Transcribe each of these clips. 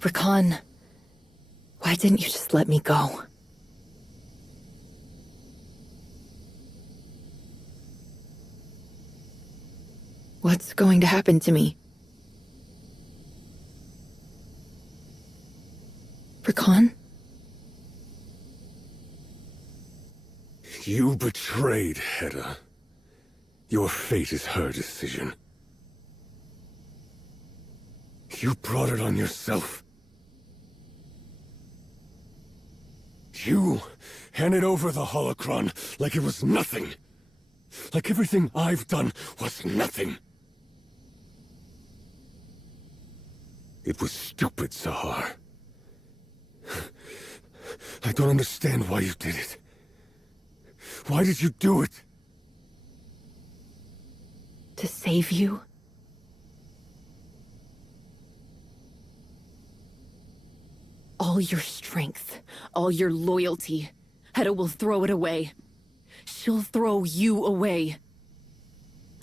Ri'kan, why didn't you just let me go? What's going to happen to me? Ri'kan? You betrayed Hedda. Your fate is her decision. You brought it on yourself. You handed over the holocron like it was nothing. Like everything I've done was nothing. It was stupid, Sahar. I don't understand why you did it. Why did you do it? To save you? All your strength, all your loyalty, Hedda will throw it away. She'll throw you away.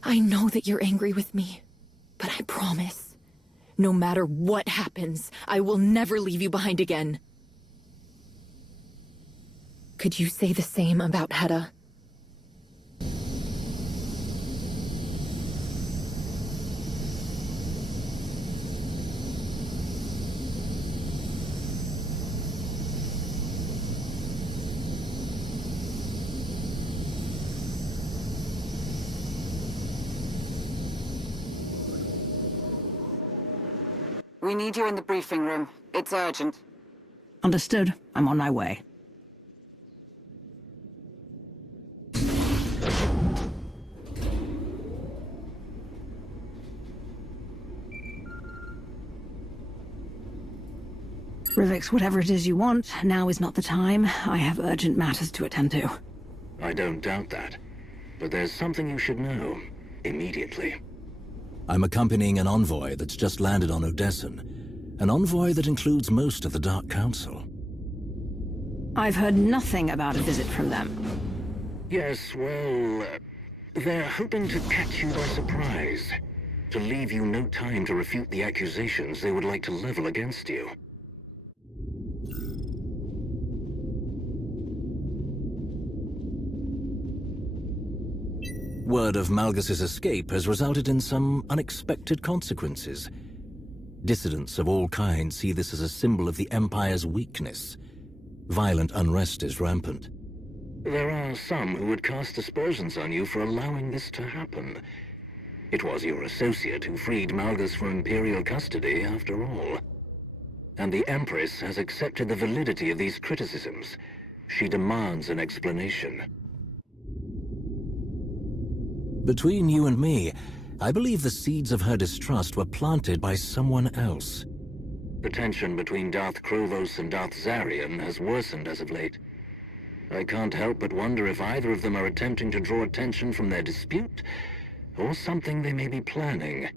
I know that you're angry with me, but I promise, no matter what happens, I will never leave you behind again. Could you say the same about Hedda? We need you in the briefing room. It's urgent. Understood. I'm on my way. Rivix, whatever it is you want, now is not the time. I have urgent matters to attend to. I don't doubt that. But there's something you should know. Immediately. I'm accompanying an envoy that's just landed on Odessen. An envoy that includes most of the Dark Council. I've heard nothing about a visit from them. Yes, well... they're hoping to catch you by surprise. To leave you no time to refute the accusations they would like to level against you. Word of Malgus's escape has resulted in some unexpected consequences. Dissidents of all kinds see this as a symbol of the Empire's weakness. Violent unrest is rampant. There are some who would cast aspersions on you for allowing this to happen. It was your associate who freed Malgus from Imperial custody, after all. And the Empress has accepted the validity of these criticisms. She demands an explanation. Between you and me, I believe the seeds of her distrust were planted by someone else. The tension between Darth Krovos and Darth Zarian has worsened as of late. I can't help but wonder if either of them are attempting to draw attention from their dispute, or something they may be planning.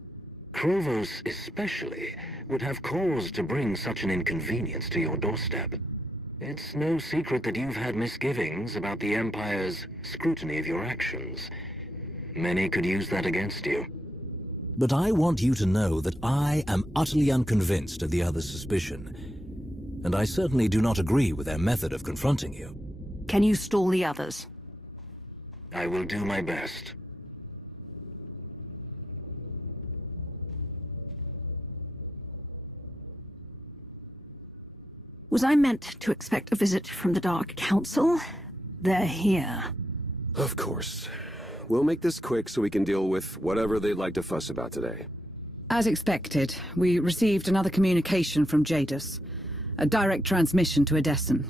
Krovos, especially, would have cause to bring such an inconvenience to your doorstep. It's no secret that you've had misgivings about the Empire's scrutiny of your actions. Many could use that against you. But I want you to know that I am utterly unconvinced of the other's suspicion. And I certainly do not agree with their method of confronting you. Can you stall the others? I will do my best. Was I meant to expect a visit from the Dark Council? They're here. Of course. We'll make this quick so we can deal with whatever they'd like to fuss about today. As expected, we received another communication from Jadus. A direct transmission to Odessen.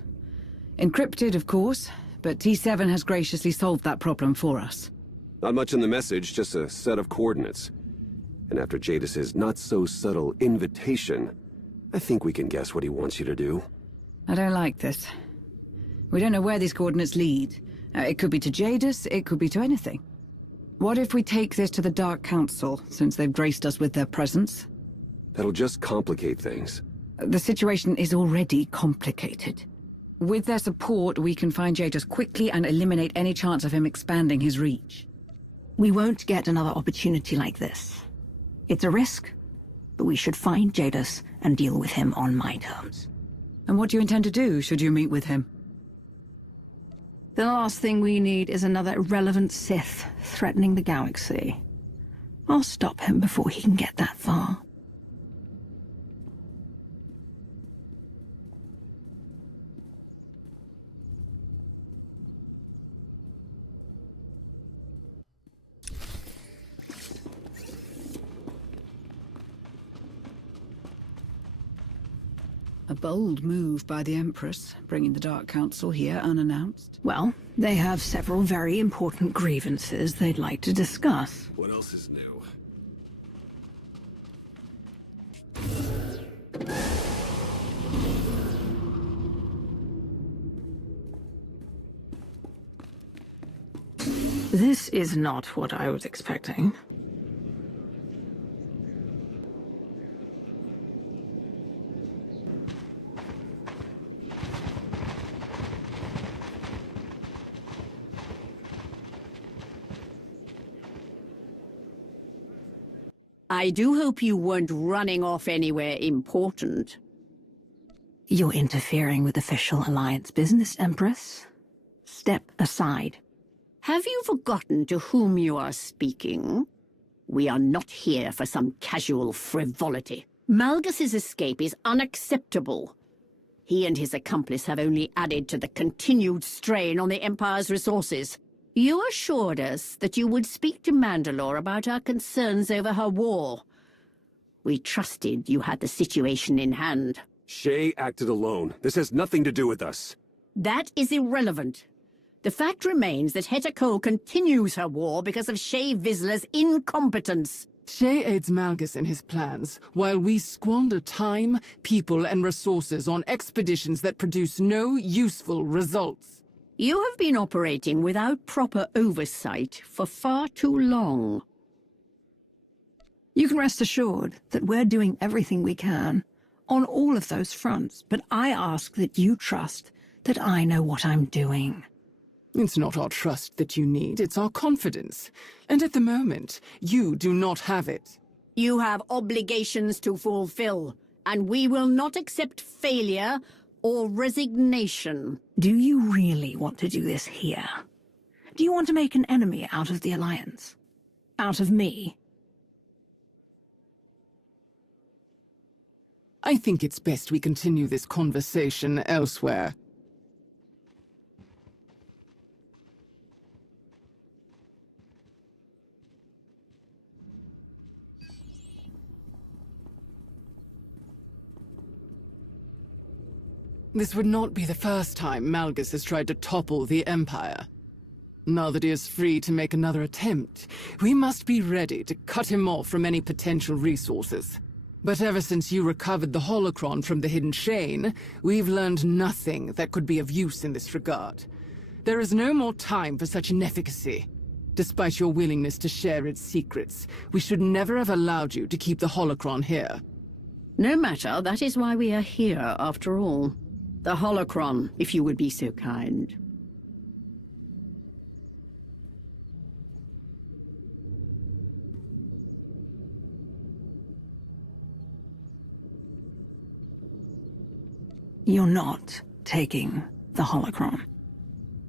Encrypted, of course, but T7 has graciously solved that problem for us. Not much in the message, just a set of coordinates. And after Jadus's not-so-subtle invitation, I think we can guess what he wants you to do. I don't like this. We don't know where these coordinates lead. It could be to Jadus, it could be to anything. What if we take this to the Dark Council, since they've graced us with their presence? That'll just complicate things. The situation is already complicated. With their support, we can find Jadus quickly and eliminate any chance of him expanding his reach. We won't get another opportunity like this. It's a risk, but we should find Jadus and deal with him on my terms. And what do you intend to do, should you meet with him? The last thing we need is another irrelevant Sith threatening the galaxy. I'll stop him before he can get that far. A bold move by the Empress, bringing the Dark Council here unannounced. Well, they have several very important grievances they'd like to discuss. What else is new? This is not what I was expecting. I do hope you weren't running off anywhere important. You're interfering with official Alliance business, Empress. Step aside. Have you forgotten to whom you are speaking? We are not here for some casual frivolity. Malgus's escape is unacceptable. He and his accomplice have only added to the continued strain on the Empire's resources. You assured us that you would speak to Mandalore about our concerns over her war. We trusted you had the situation in hand. Shae acted alone. This has nothing to do with us. That is irrelevant. The fact remains that Heta Kol continues her war because of Shae Vizla's incompetence. Shae aids Malgus in his plans, while we squander time, people, and resources on expeditions that produce no useful results. You have been operating without proper oversight for far too long. You can rest assured that we're doing everything we can on all of those fronts, but I ask that you trust that I know what I'm doing. It's not our trust that you need, it's our confidence. And at the moment, you do not have it. You have obligations to fulfill, and we will not accept failure or resignation. Do you really want to do this here? Do you want to make an enemy out of the Alliance? Out of me? I think it's best we continue this conversation elsewhere. This would not be the first time Malgus has tried to topple the Empire. Now that he is free to make another attempt, we must be ready to cut him off from any potential resources. But ever since you recovered the holocron from the hidden Shane, we've learned nothing that could be of use in this regard. There is no more time for such inefficacy. Despite your willingness to share its secrets, we should never have allowed you to keep the holocron here. No matter, that is why we are here, after all. The holocron, if you would be so kind. You're not taking the holocron.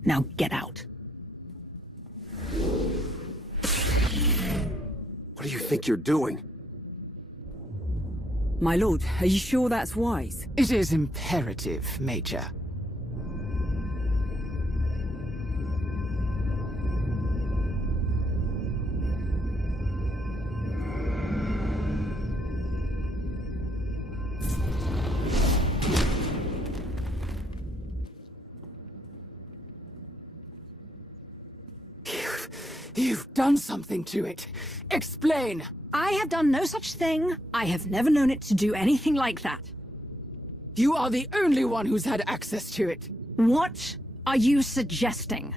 Now get out. What do you think you're doing? My lord, are you sure that's wise? It is imperative, Major. You've done something to it. Explain! I have done no such thing. I have never known it to do anything like that. You are the only one who's had access to it. What are you suggesting?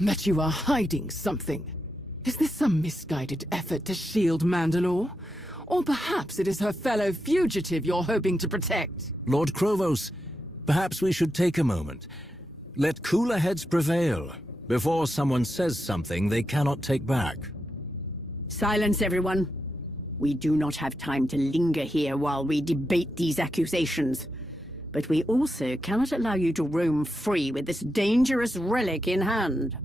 That you are hiding something. Is this some misguided effort to shield Mandalore? Or perhaps it is her fellow fugitive you're hoping to protect? Lord Krovos, perhaps we should take a moment. Let cooler heads prevail, before someone says something they cannot take back. Silence, everyone. We do not have time to linger here while we debate these accusations. But we also cannot allow you to roam free with this dangerous relic in hand.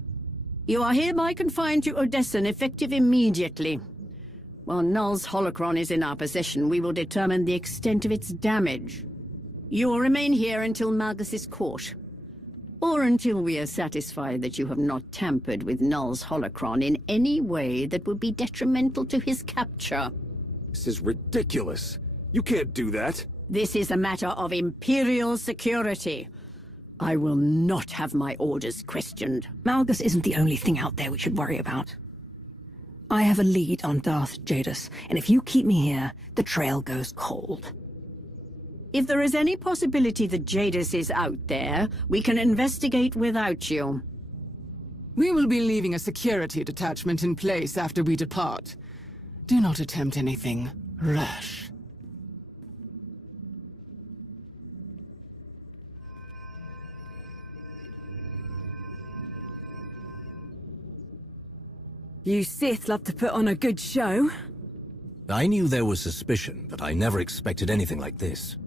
You are hereby confined to Odessen, effective immediately. While Nul's holocron is in our possession, we will determine the extent of its damage. You will remain here until Malgus is caught. Or until we are satisfied that you have not tampered with Nul's holocron in any way that would be detrimental to his capture. This is ridiculous. You can't do that. This is a matter of Imperial security. I will not have my orders questioned. Malgus isn't the only thing out there we should worry about. I have a lead on Darth Jadus, and if you keep me here, the trail goes cold. If there is any possibility that Jadus is out there, we can investigate without you. We will be leaving a security detachment in place after we depart. Do not attempt anything rash. You Sith love to put on a good show. I knew there was suspicion, but I never expected anything like this.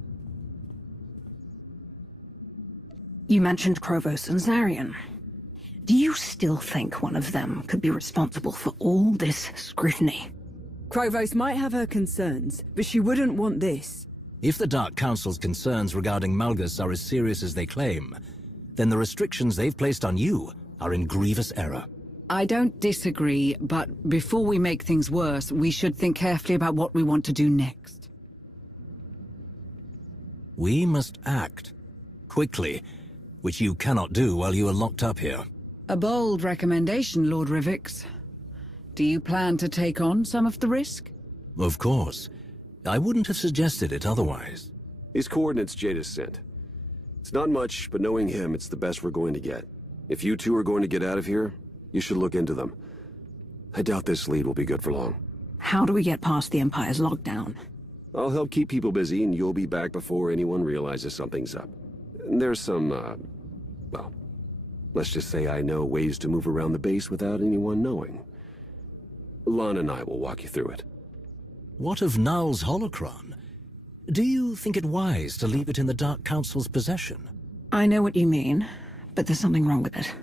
You mentioned Krovos and Zarian. Do you still think one of them could be responsible for all this scrutiny? Krovos might have her concerns, but she wouldn't want this. If the Dark Council's concerns regarding Malgus are as serious as they claim, then the restrictions they've placed on you are in grievous error. I don't disagree, but before we make things worse, we should think carefully about what we want to do next. We must act. Quickly. Which you cannot do while you are locked up here. A bold recommendation, Lord Rivix. Do you plan to take on some of the risk? Of course. I wouldn't have suggested it otherwise. These coordinates Jadus sent. It's not much, but knowing him, it's the best we're going to get. If you two are going to get out of here, you should look into them. I doubt this lead will be good for long. How do we get past the Empire's lockdown? I'll help keep people busy, and you'll be back before anyone realizes something's up. There's some, well, let's just say I know ways to move around the base without anyone knowing. Lana and I will walk you through it. What of Nul's holocron? Do you think it wise to leave it in the Dark Council's possession? I know what you mean, but there's something wrong with it.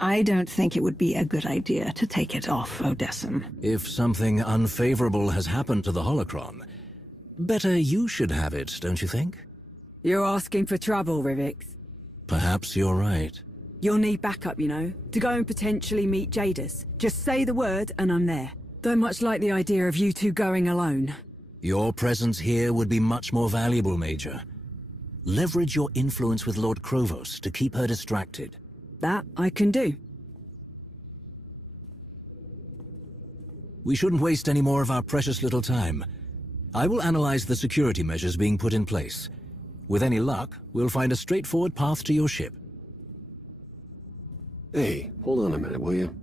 I don't think it would be a good idea to take it off Odessen. If something unfavorable has happened to the holocron, better you should have it, don't you think? You're asking for trouble, Rivix. Perhaps you're right. You'll need backup, you know, to go and potentially meet Jadus. Just say the word and I'm there. Don't much like the idea of you two going alone. Your presence here would be much more valuable, Major. Leverage your influence with Lord Krovos to keep her distracted. That I can do. We shouldn't waste any more of our precious little time. I will analyze the security measures being put in place. With any luck, we'll find a straightforward path to your ship. Hey, hold on a minute, will you?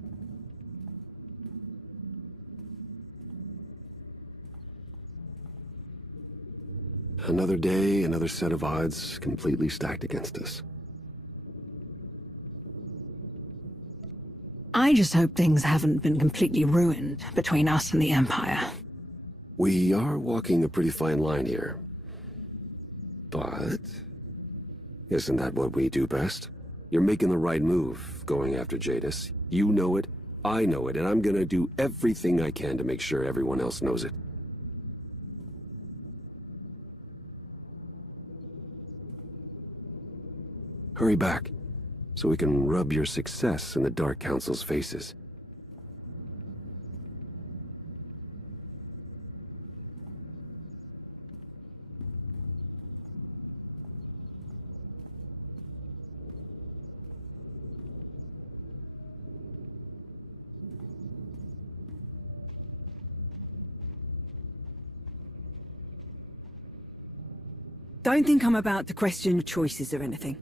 Another day, another set of odds completely stacked against us. I just hope things haven't been completely ruined between us and the Empire. We are walking a pretty fine line here. But isn't that what we do best? You're making the right move, going after Jadus. You know it, I know it, and I'm gonna do everything I can to make sure everyone else knows it. Hurry back, so we can rub your success in the Dark Council's faces. Don't think I'm about to question your choices or anything.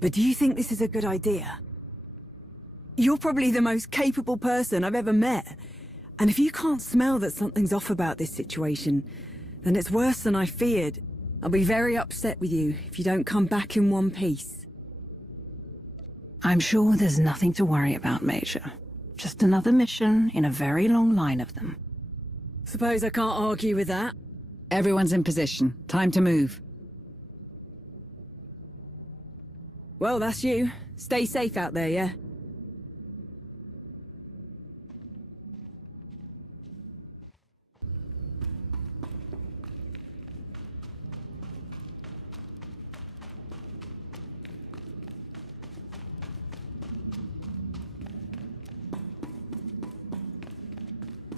But do you think this is a good idea? You're probably the most capable person I've ever met. And if you can't smell that something's off about this situation, then it's worse than I feared. I'll be very upset with you if you don't come back in one piece. I'm sure there's nothing to worry about, Major. Just another mission in a very long line of them. Suppose I can't argue with that. Everyone's in position. Time to move. Well, that's you. Stay safe out there, yeah?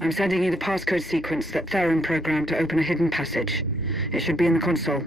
I'm sending you the passcode sequence that Theron programmed to open a hidden passage. It should be in the console.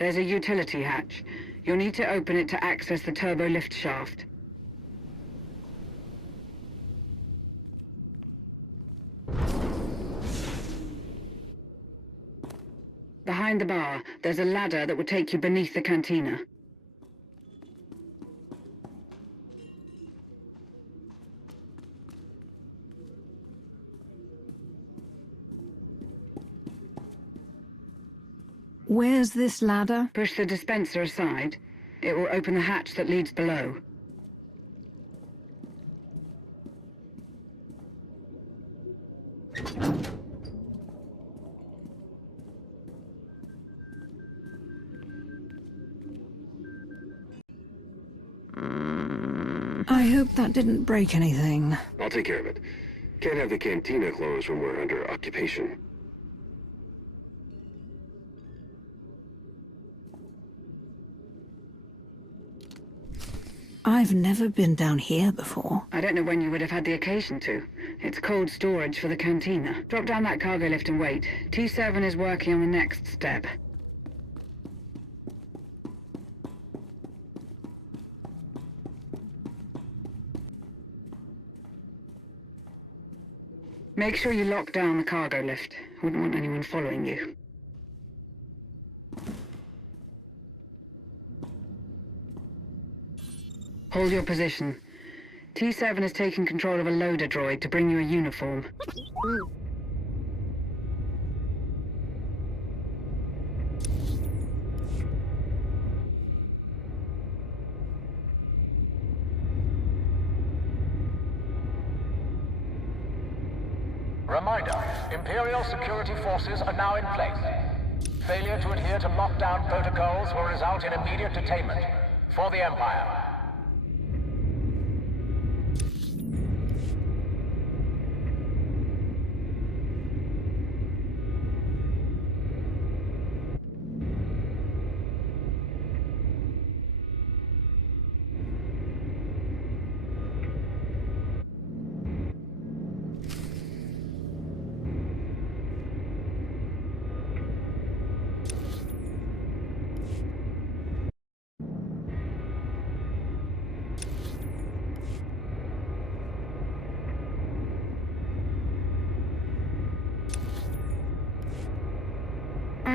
There's a utility hatch. You'll need to open it to access the turbo lift shaft. Behind the bar, there's a ladder that will take you beneath the cantina. Where's this ladder? Push the dispenser aside. It will open the hatch that leads below. I hope that didn't break anything. I'll take care of it. Can't have the cantina closed when we're under occupation. I've never been down here before. I don't know when you would have had the occasion to. It's cold storage for the cantina. Drop down that cargo lift and wait. T7 is working on the next step. Make sure you lock down the cargo lift. Wouldn't want anyone following you. Hold your position. T7 is taking control of a loader droid to bring you a uniform. Reminder, Imperial security forces are now in place. Failure to adhere to lockdown protocols will result in immediate detainment. For the Empire.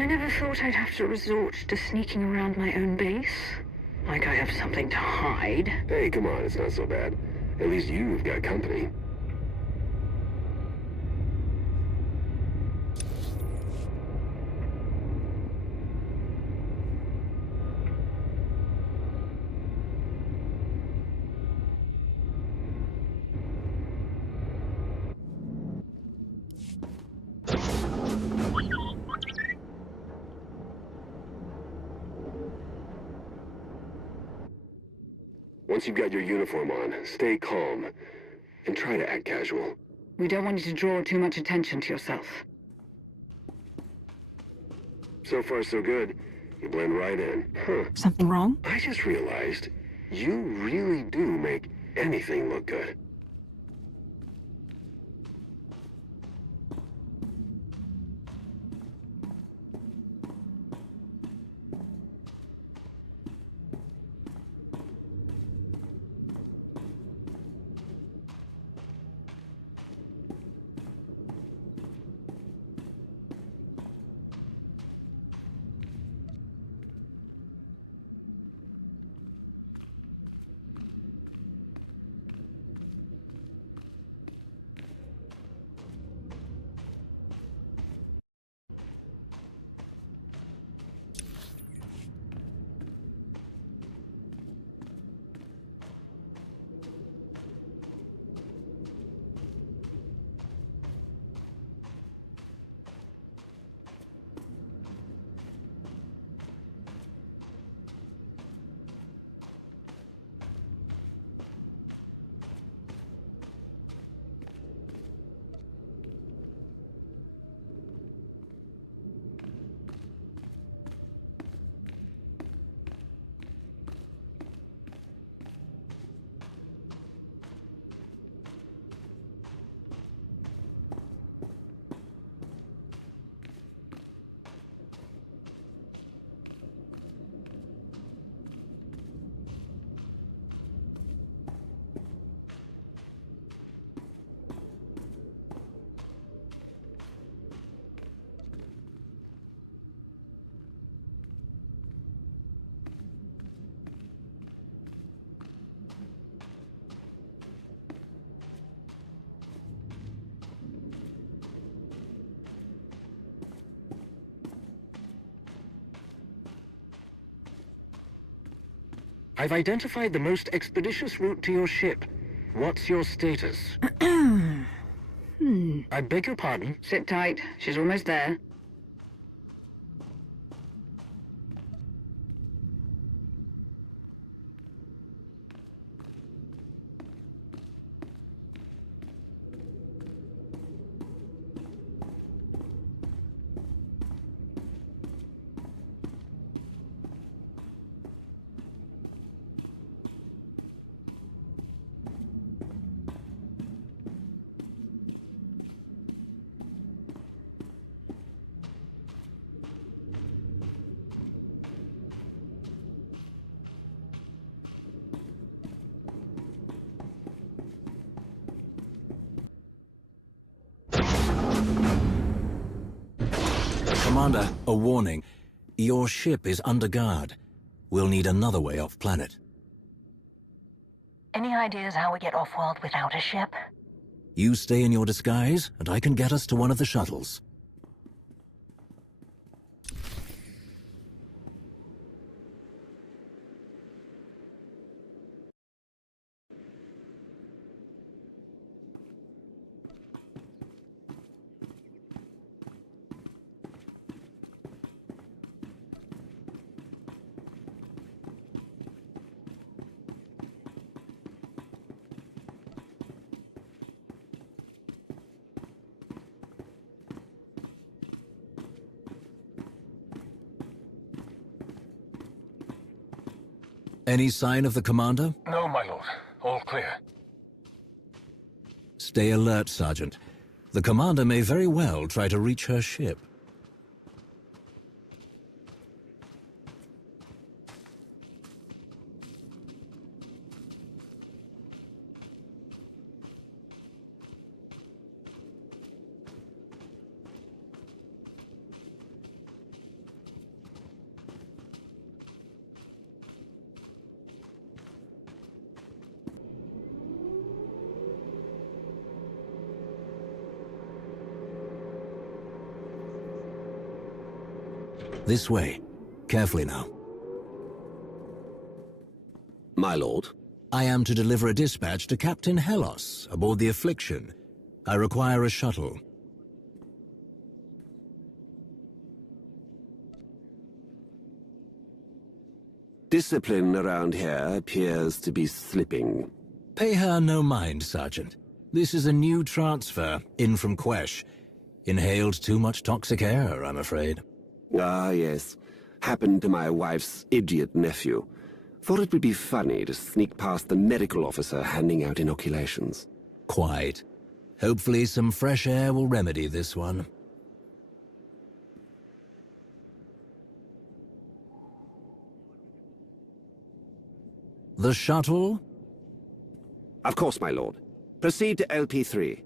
I never thought I'd have to resort to sneaking around my own base. Like I have something to hide. Hey, come on, it's not so bad. At least you've got company. Once you've got your uniform on, stay calm, and try to act casual. We don't want you to draw too much attention to yourself. So far, so good. You blend right in. Huh. Something wrong? I just realized, you really do make anything look good. I've identified the most expeditious route to your ship. What's your status? I beg your pardon? Sit tight. She's almost there. Commander, a warning. Your ship is under guard. We'll need another way off planet. Any ideas how we get off-world without a ship? You stay in your disguise, and I can get us to one of the shuttles. Any sign of the commander? No, my lord. All clear. Stay alert, Sergeant. The commander may very well try to reach her ship. This way. Carefully now. My lord? I am to deliver a dispatch to Captain Helos aboard the Affliction. I require a shuttle. Discipline around here appears to be slipping. Pay her no mind, Sergeant. This is a new transfer, in from Quesh. Inhaled too much toxic air, I'm afraid. Ah, yes. Happened to my wife's idiot nephew. Thought it would be funny to sneak past the medical officer handing out inoculations. Quite. Hopefully some fresh air will remedy this one. The shuttle? Of course, my lord. Proceed to LP3.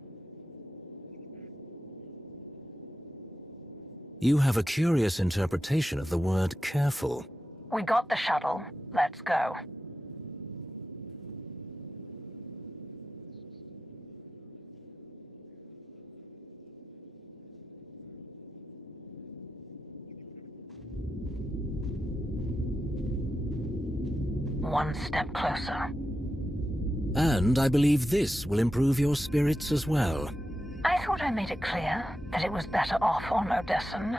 You have a curious interpretation of the word careful. We got the shuttle. Let's go. One step closer. And I believe this will improve your spirits as well. I thought I made it clear that it was better off on Odessen.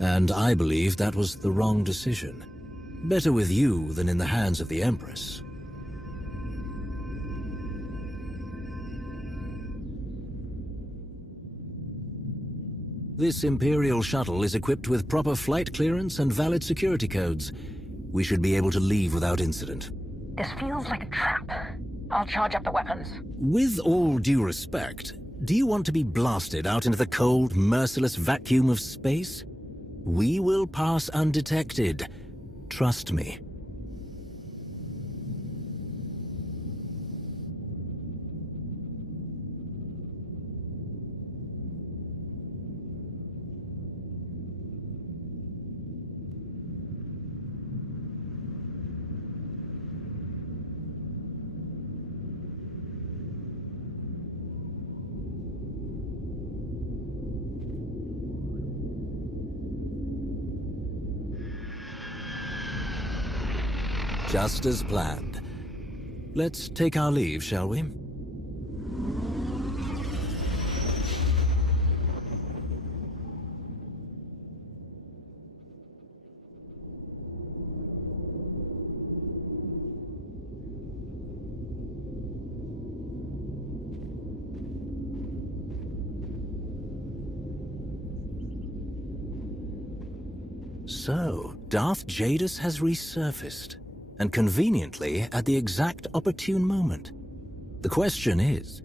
And I believe that was the wrong decision. Better with you than in the hands of the Empress. This Imperial shuttle is equipped with proper flight clearance and valid security codes. We should be able to leave without incident. This feels like a trap. I'll charge up the weapons. With all due respect, do you want to be blasted out into the cold, merciless vacuum of space? We will pass undetected. Trust me. Just as planned. Let's take our leave, shall we? So, Darth Jadus has resurfaced, and conveniently at the exact opportune moment. The question is,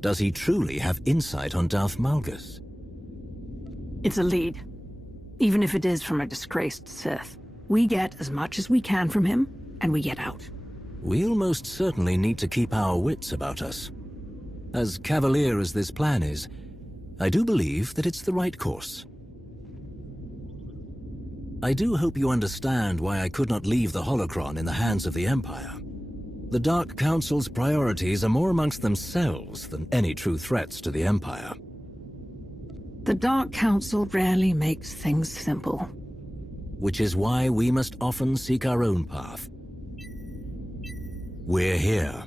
does he truly have insight on Darth Malgus? It's a lead. Even if it is from a disgraced Sith. We get as much as we can from him, and we get out. We'll most certainly need to keep our wits about us. As cavalier as this plan is, I do believe that it's the right course. I do hope you understand why I could not leave the holocron in the hands of the Empire. The Dark Council's priorities are more amongst themselves than any true threats to the Empire. The Dark Council rarely makes things simple. Which is why we must often seek our own path. We're here.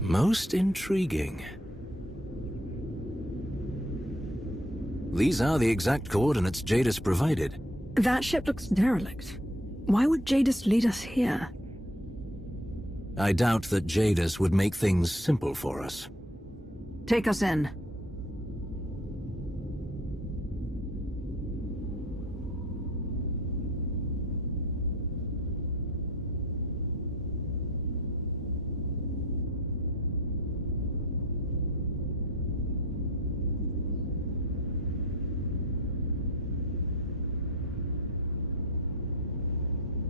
Most intriguing. These are the exact coordinates Jadus provided. That ship looks derelict. Why would Jadus lead us here? I doubt that Jadus would make things simple for us. Take us in.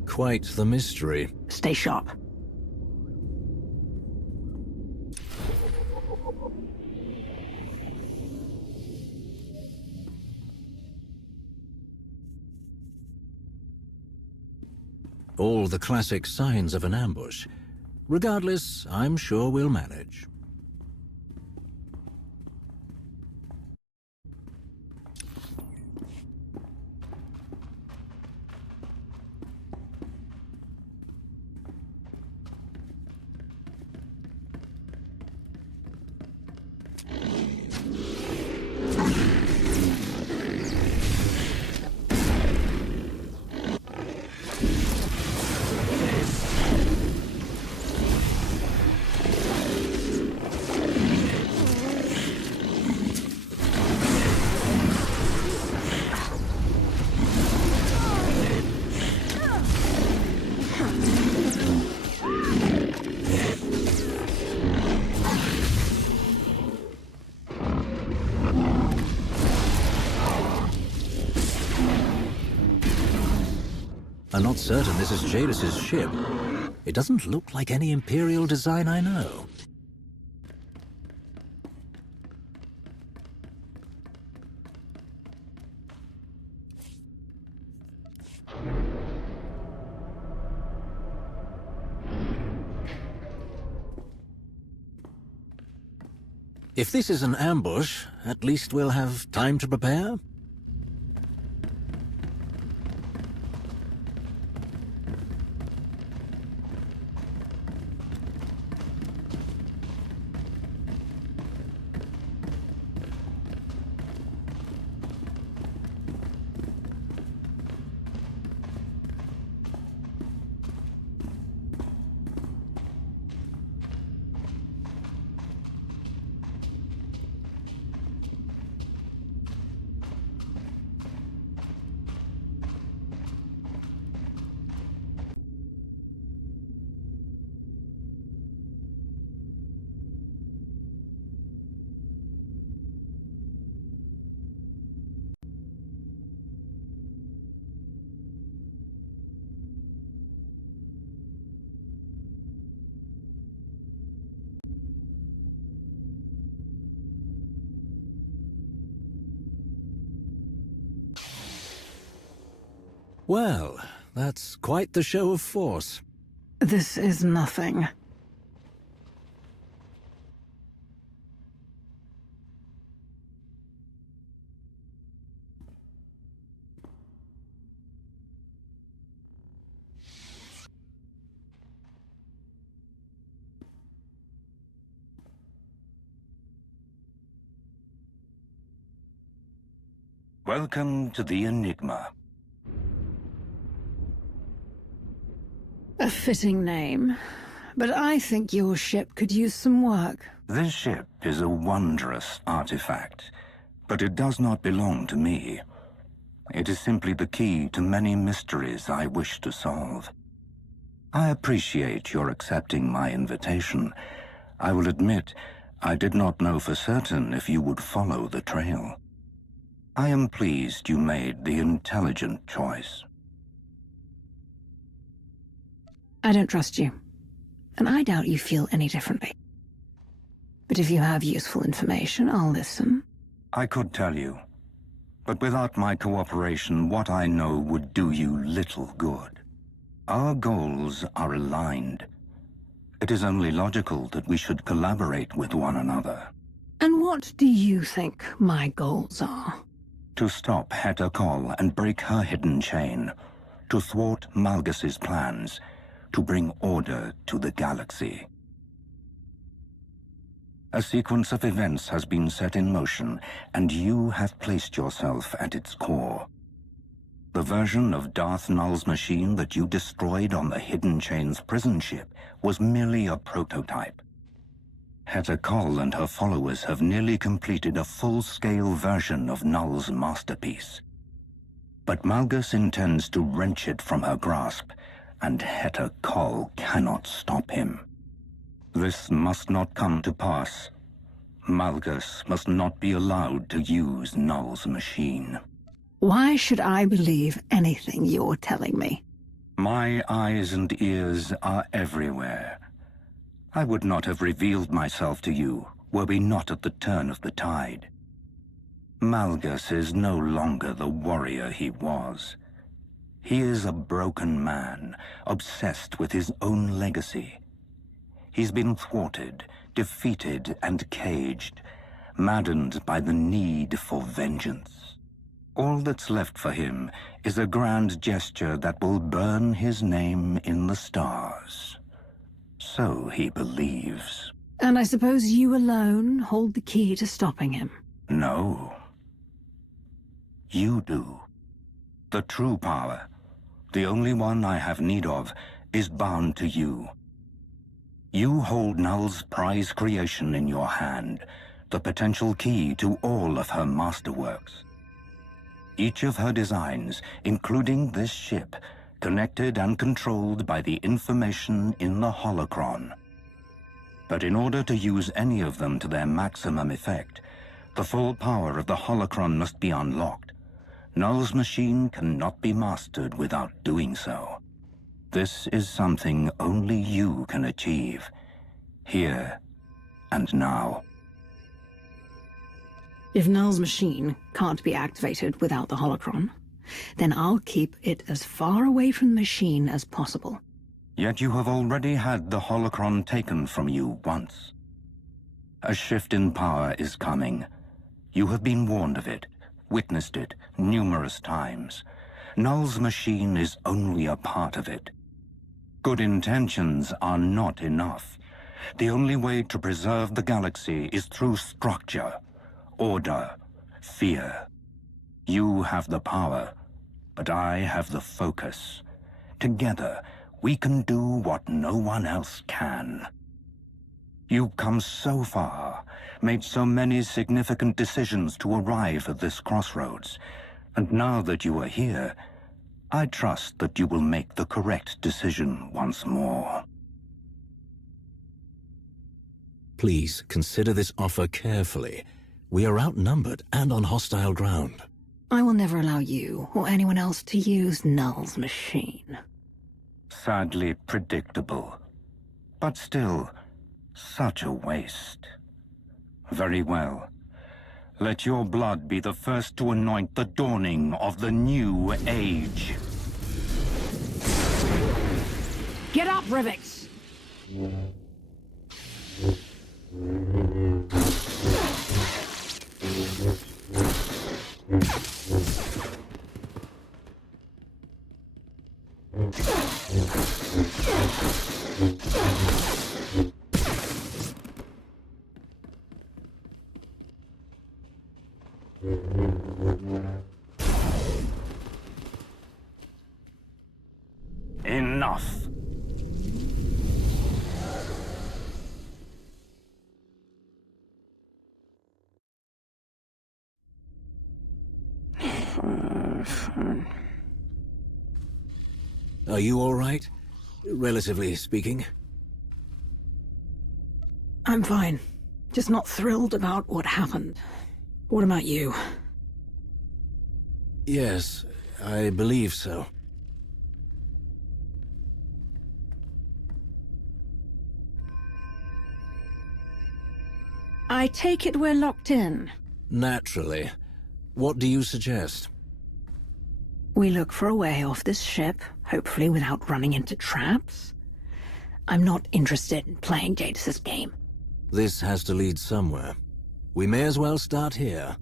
Quite the mystery. Stay sharp. All the classic signs of an ambush. Regardless, I'm sure we'll manage. I'm not certain this is Jadus's ship. It doesn't look like any Imperial design I know. If this is an ambush, at least we'll have time to prepare. Well, that's quite the show of force. This is nothing. Welcome to the Enigma. A fitting name. But I think your ship could use some work. This ship is a wondrous artifact, but it does not belong to me. It is simply the key to many mysteries I wish to solve. I appreciate your accepting my invitation. I will admit, I did not know for certain if you would follow the trail. I am pleased you made the intelligent choice. I don't trust you, and I doubt you feel any differently. But if you have useful information, I'll listen. I could tell you, but without my cooperation, what I know would do you little good. Our goals are aligned. It is only logical that we should collaborate with one another. And what do you think my goals are? To stop Heta Kol and break her hidden chain. To thwart Malgus's plans. To bring order to the galaxy. A sequence of events has been set in motion, and you have placed yourself at its core. The version of Darth Nul's machine that you destroyed on the Hidden Chain's prison ship was merely a prototype. Heta Kol and her followers have nearly completed a full-scale version of Nul's masterpiece. But Malgus intends to wrench it from her grasp, and Heta Kol cannot stop him. This must not come to pass. Malgus must not be allowed to use Nul's machine. Why should I believe anything you're telling me? My eyes and ears are everywhere. I would not have revealed myself to you were we not at the turn of the tide. Malgus is no longer the warrior he was. He is a broken man, obsessed with his own legacy. He's been thwarted, defeated, and caged, maddened by the need for vengeance. All that's left for him is a grand gesture that will burn his name in the stars. So he believes. And I suppose you alone hold the key to stopping him? No. You do. The true power, the only one I have need of, is bound to you. You hold Nul's prize creation in your hand, the potential key to all of her masterworks. Each of her designs, including this ship, connected and controlled by the information in the holocron. But in order to use any of them to their maximum effect, the full power of the holocron must be unlocked. Nul's machine cannot be mastered without doing so. This is something only you can achieve, here and now. If Nul's machine can't be activated without the holocron, then I'll keep it as far away from the machine as possible. Yet you have already had the holocron taken from you once. A shift in power is coming. You have been warned of it, witnessed it numerous times. Nul's machine is only a part of it. Good intentions are not enough. The only way to preserve the galaxy is through structure, order, fear. You have the power, but I have the focus. Together, we can do what no one else can. You've come so far, made so many significant decisions to arrive at this crossroads, and now that you are here, I trust that you will make the correct decision once more. Please consider this offer carefully. We are outnumbered and on hostile ground. I will never allow you or anyone else to use Nul's machine. Sadly predictable. But still, such a waste. Very well. Let your blood be the first to anoint the dawning of the new age. Get up, Rivix! Enough. Are you all right? Relatively speaking. I'm fine. Just not thrilled about what happened. What about you? Yes, I believe so. I take it we're locked in. Naturally. What do you suggest? We look for a way off this ship, hopefully without running into traps. I'm not interested in playing Jadus's game. This has to lead somewhere. We may as well start here.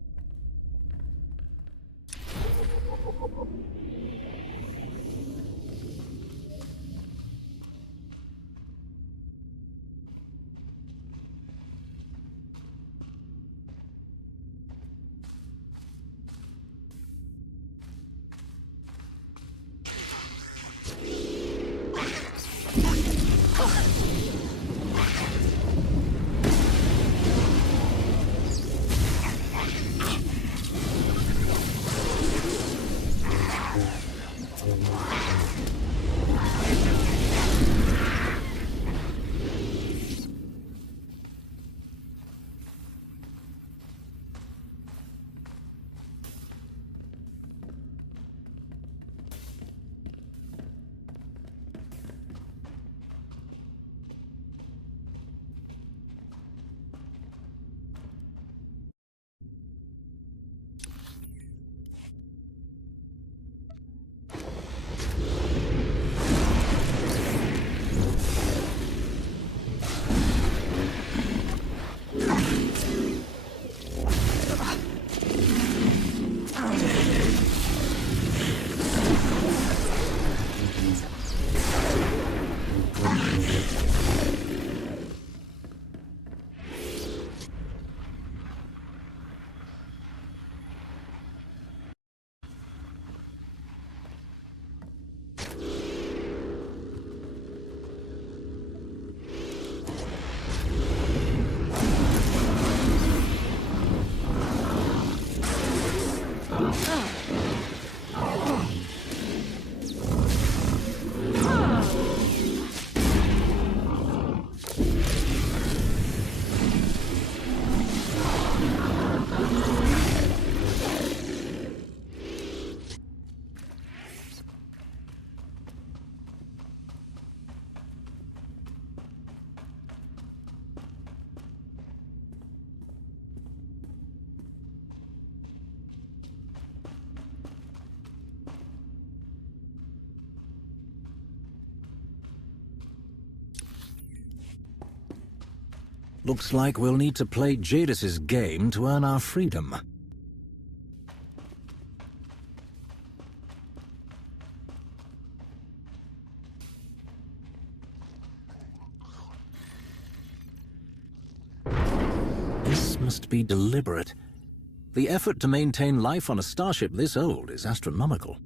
Looks like we'll need to play Jadus's game to earn our freedom. This must be deliberate. The effort to maintain life on a starship this old is astronomical.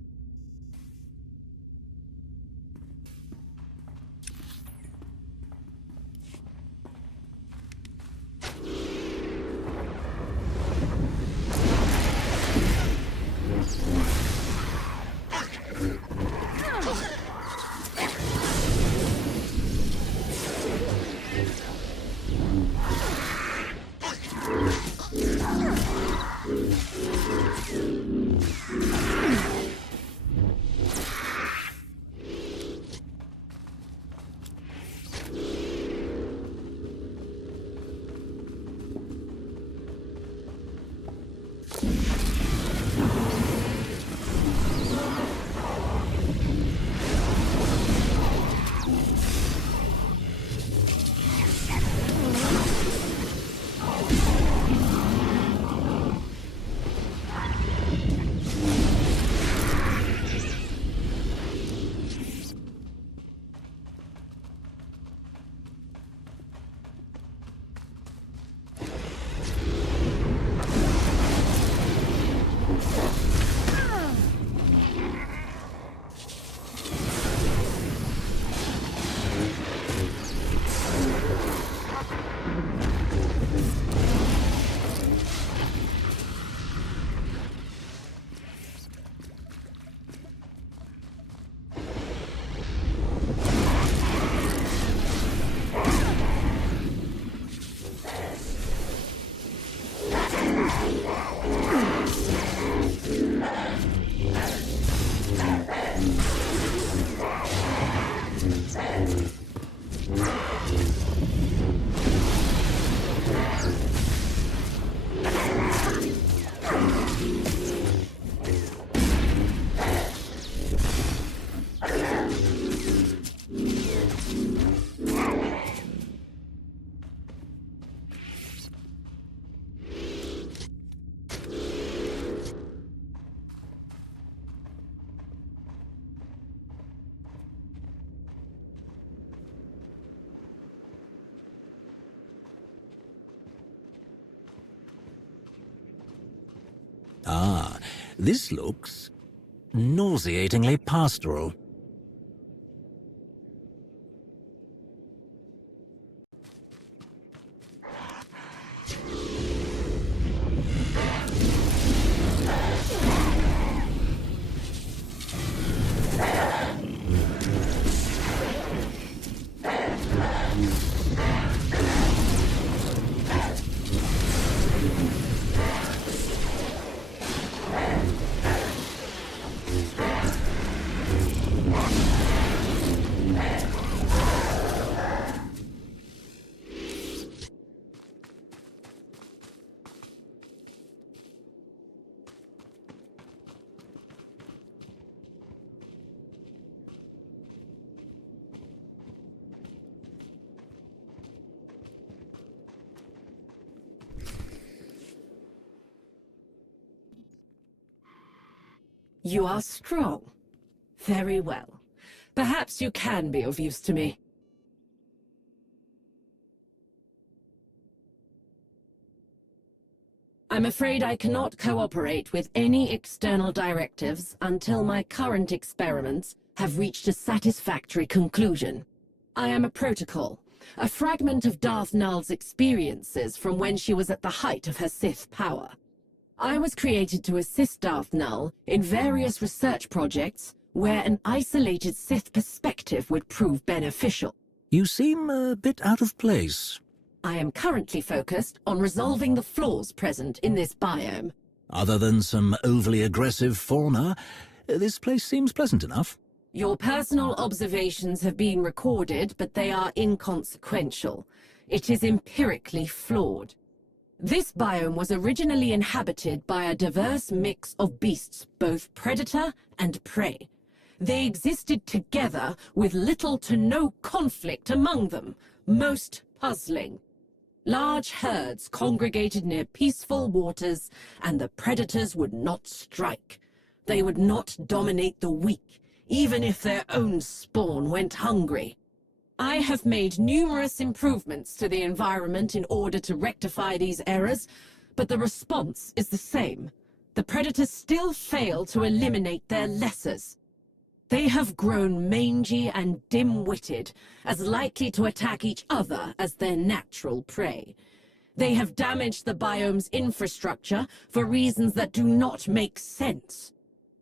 Ah, this looks nauseatingly pastoral. You are strong. Very well. Perhaps you can be of use to me. I'm afraid I cannot cooperate with any external directives until my current experiments have reached a satisfactory conclusion. I am a protocol, a fragment of Darth Nul's experiences from when she was at the height of her Sith power. I was created to assist Darth Nul in various research projects where an isolated Sith perspective would prove beneficial. You seem a bit out of place. I am currently focused on resolving the flaws present in this biome. Other than some overly aggressive fauna, this place seems pleasant enough. Your personal observations have been recorded, but they are inconsequential. It is empirically flawed. This biome was originally inhabited by a diverse mix of beasts, both predator and prey. They existed together with little to no conflict among them, most puzzling. Large herds congregated near peaceful waters, and the predators would not strike. They would not dominate the weak, even if their own spawn went hungry. I have made numerous improvements to the environment in order to rectify these errors, but the response is the same. The predators still fail to eliminate their lessers. They have grown mangy and dim-witted, as likely to attack each other as their natural prey. They have damaged the biome's infrastructure for reasons that do not make sense.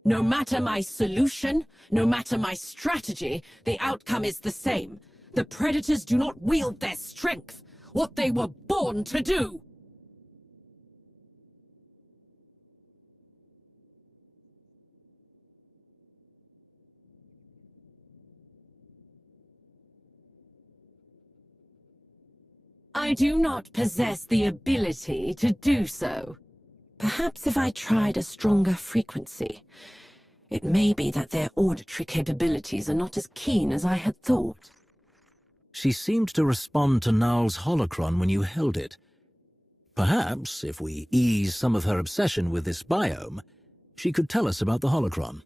No matter my solution, no matter my strategy, the outcome is the same. The predators do not wield their strength, what they were born to do. I do not possess the ability to do so. Perhaps if I tried a stronger frequency, it may be that their auditory capabilities are not as keen as I had thought. She seemed to respond to Nul's holocron when you held it. Perhaps, if we ease some of her obsession with this biome, she could tell us about the holocron.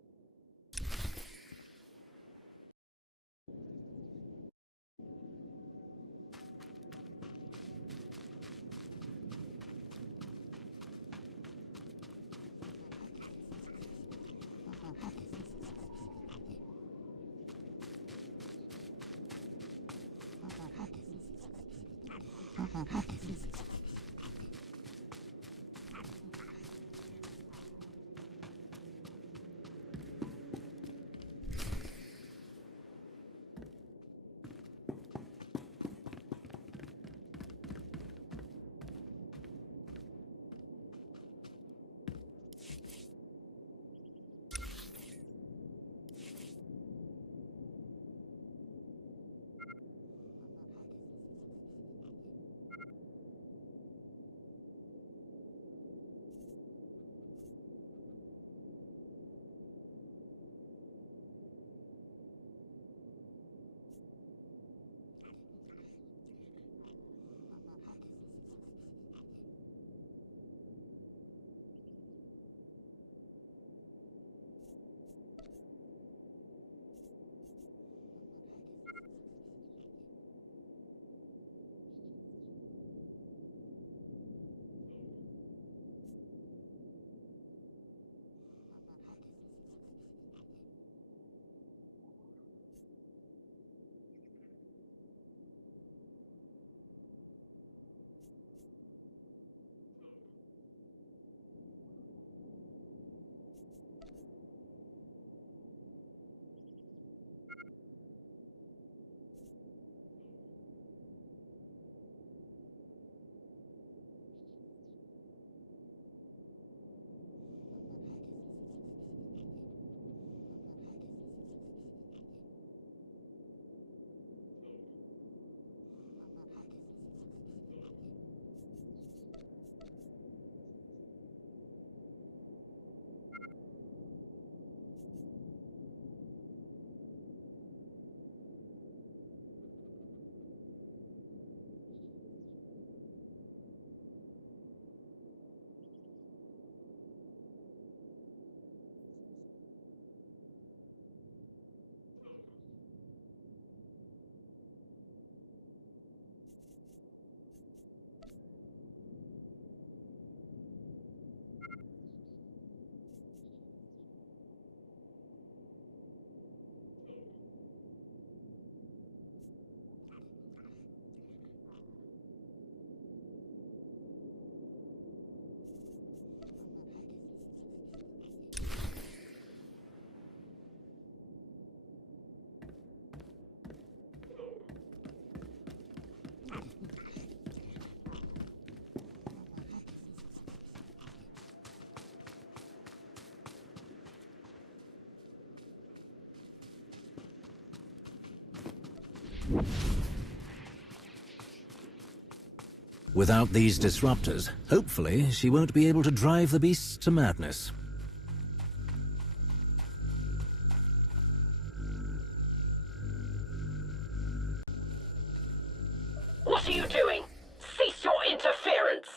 Without these disruptors, hopefully she won't be able to drive the beasts to madness. What are you doing? Cease your interference!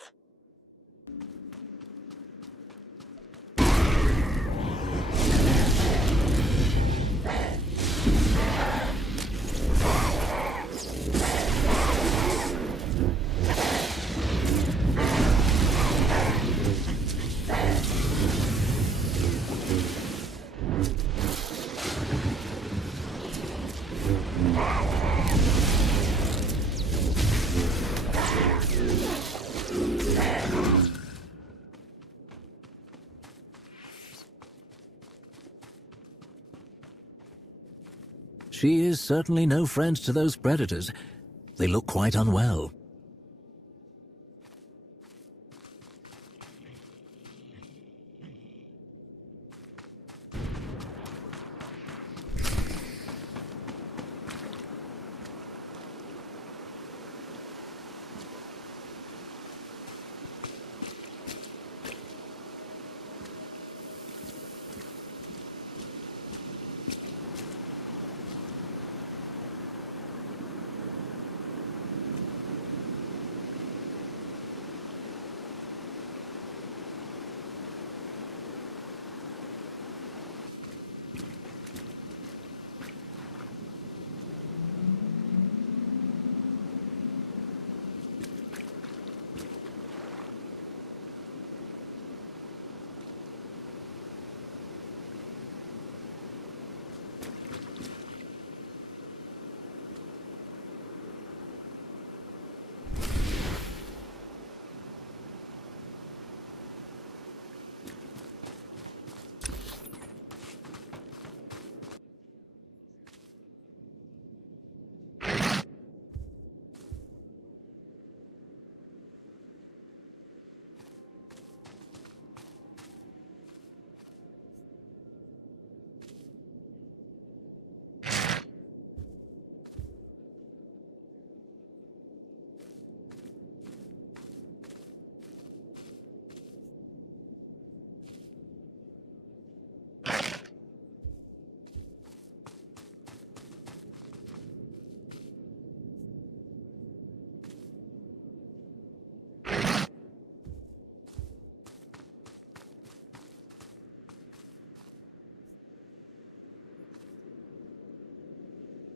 She is certainly no friend to those predators. They look quite unwell.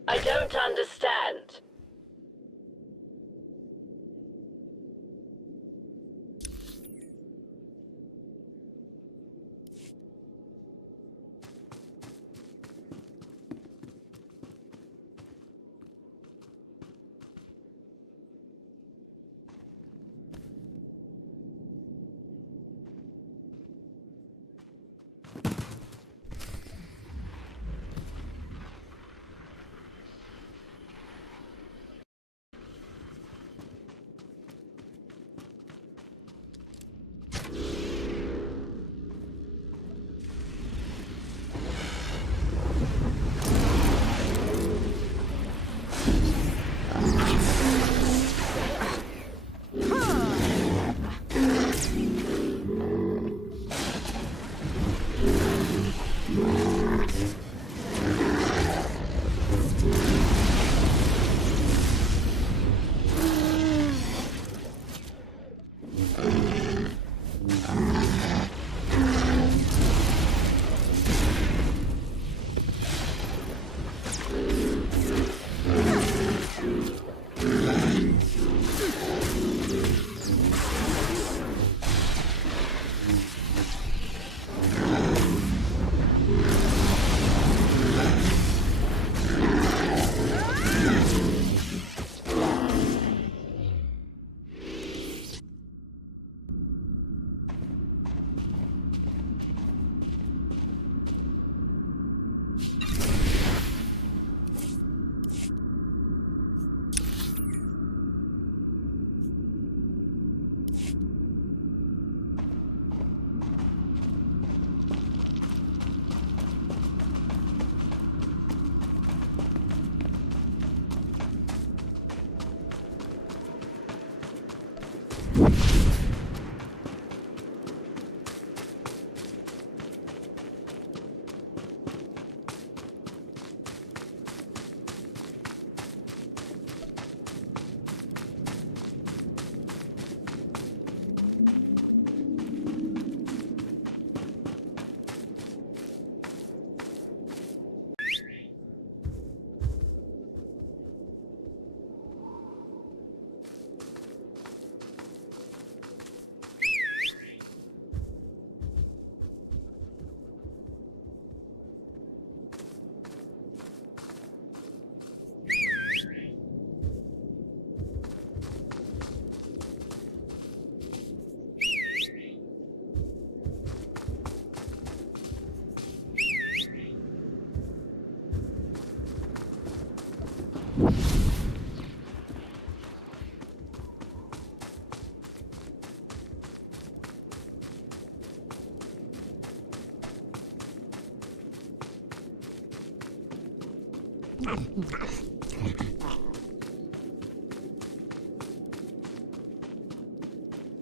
I don't understand.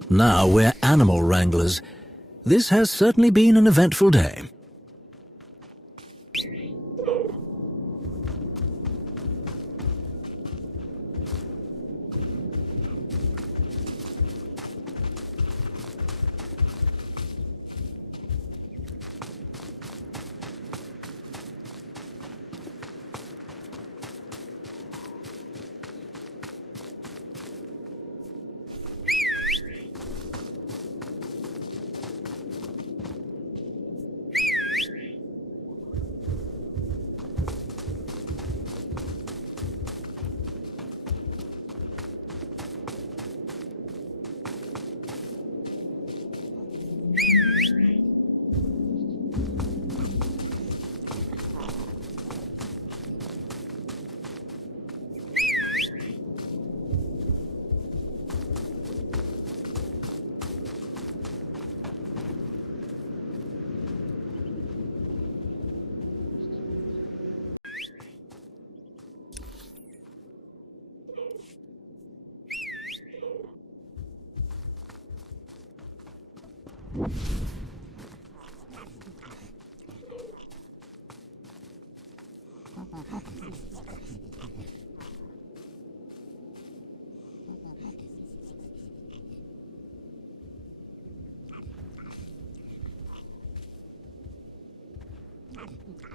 Now we're animal wranglers. This has certainly been an eventful day.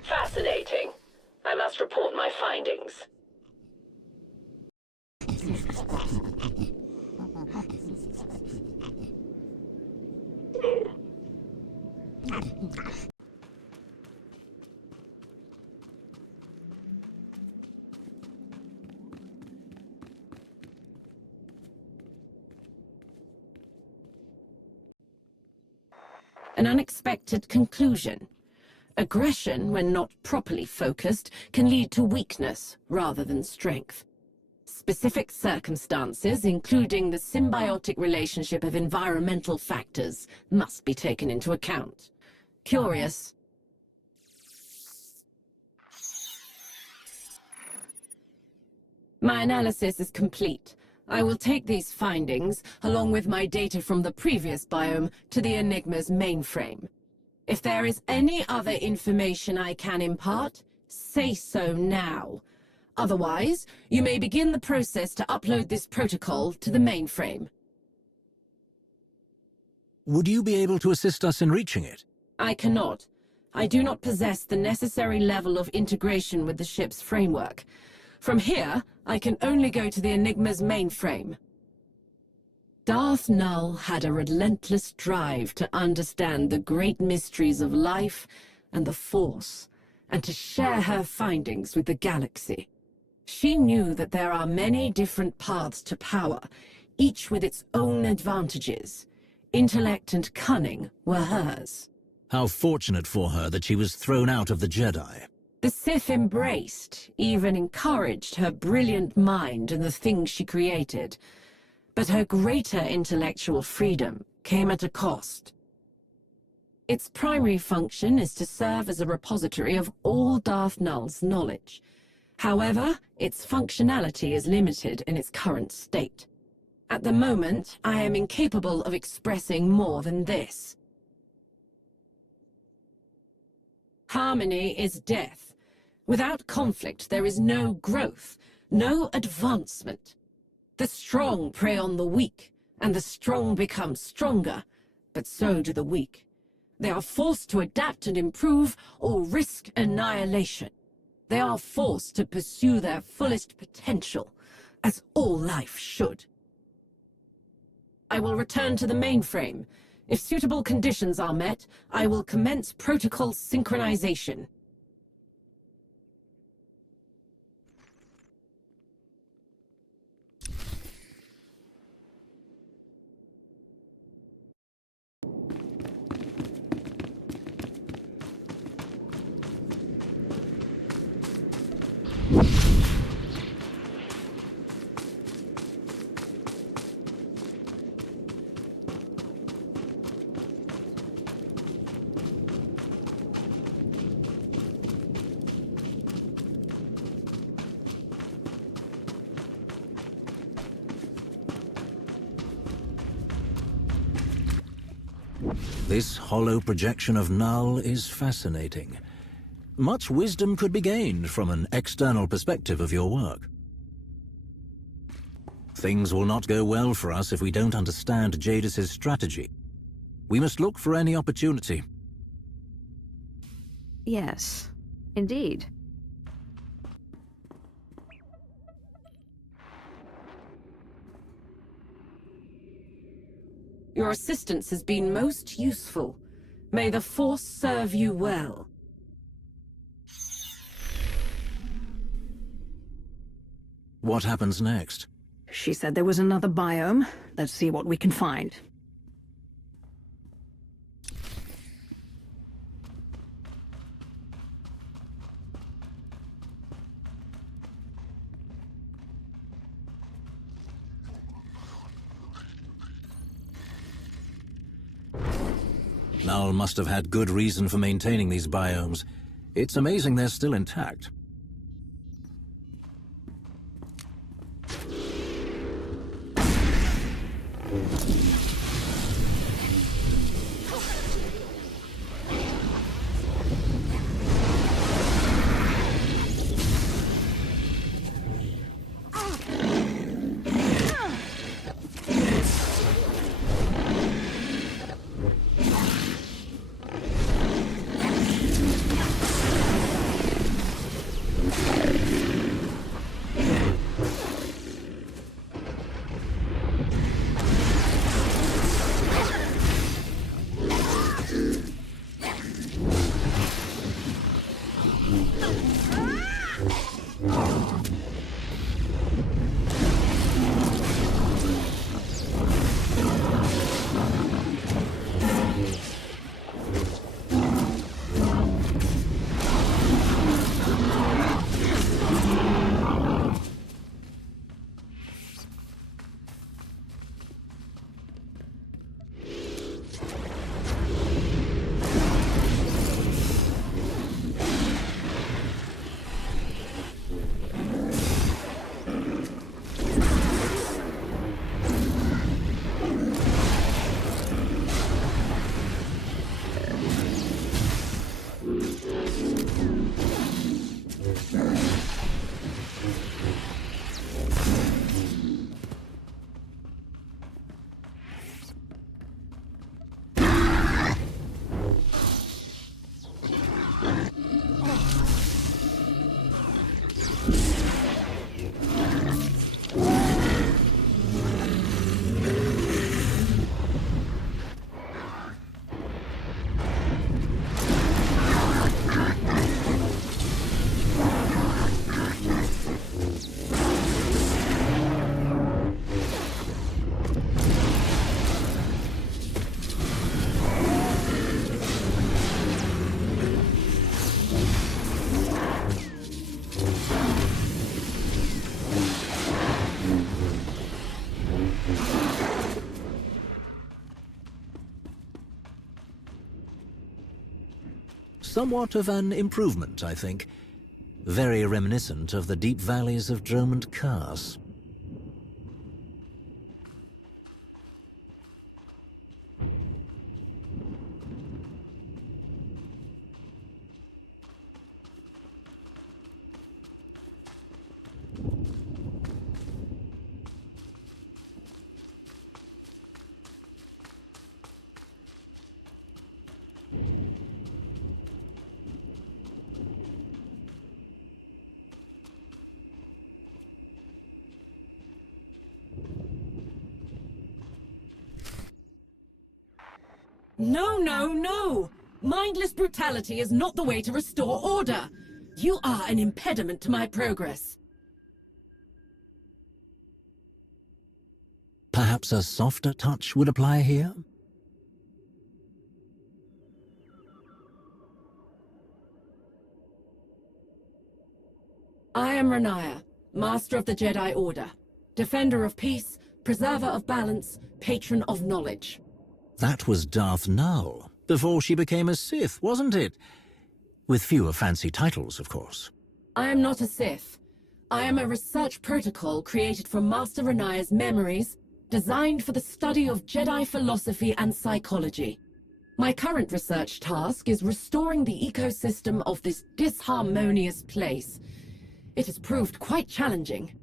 Fascinating. I must report my findings. An unexpected conclusion. Aggression, when not properly focused, can lead to weakness rather than strength. Specific circumstances, including the symbiotic relationship of environmental factors, must be taken into account. Curious. My analysis is complete. I will take these findings, along with my data from the previous biome, to the Enigma's mainframe. If there is any other information I can impart, say so now. Otherwise, you may begin the process to upload this protocol to the mainframe. Would you be able to assist us in reaching it? I cannot. I do not possess the necessary level of integration with the ship's framework. From here, I can only go to the Enigma's mainframe. Darth Nul had a relentless drive to understand the great mysteries of life and the Force, and to share her findings with the galaxy. She knew that there are many different paths to power, each with its own advantages. Intellect and cunning were hers. How fortunate for her that she was thrown out of the Jedi. The Sith embraced, even encouraged her brilliant mind and the things she created. But her greater intellectual freedom came at a cost. Its primary function is to serve as a repository of all Darth Nul's knowledge. However, its functionality is limited in its current state. At the moment, I am incapable of expressing more than this. Harmony is death. Without conflict, there is no growth, no advancement. The strong prey on the weak, and the strong become stronger, but so do the weak. They are forced to adapt and improve, or risk annihilation. They are forced to pursue their fullest potential, as all life should. I will return to the mainframe. If suitable conditions are met, I will commence protocol synchronization. This hollow projection of Nul is fascinating. Much wisdom could be gained from an external perspective of your work. Things will not go well for us if we don't understand Jadus's strategy. We must look for any opportunity. Yes, indeed. Your assistance has been most useful. May the Force serve you well. What happens next? She said there was another biome. Let's see what we can find. Nul must have had good reason for maintaining these biomes. It's amazing they're still intact. Somewhat of an improvement, I think. Very reminiscent of the deep valleys of Dromund Kars. No, no, no! Mindless brutality is not the way to restore order! You are an impediment to my progress. Perhaps a softer touch would apply here? I am Raniah, Master of the Jedi Order, Defender of Peace, Preserver of Balance, Patron of Knowledge. That was Darth Nul, before she became a Sith, wasn't it? With fewer fancy titles, of course. I am not a Sith. I am a research protocol created from Master Raniah's memories, designed for the study of Jedi philosophy and psychology. My current research task is restoring the ecosystem of this disharmonious place. It has proved quite challenging.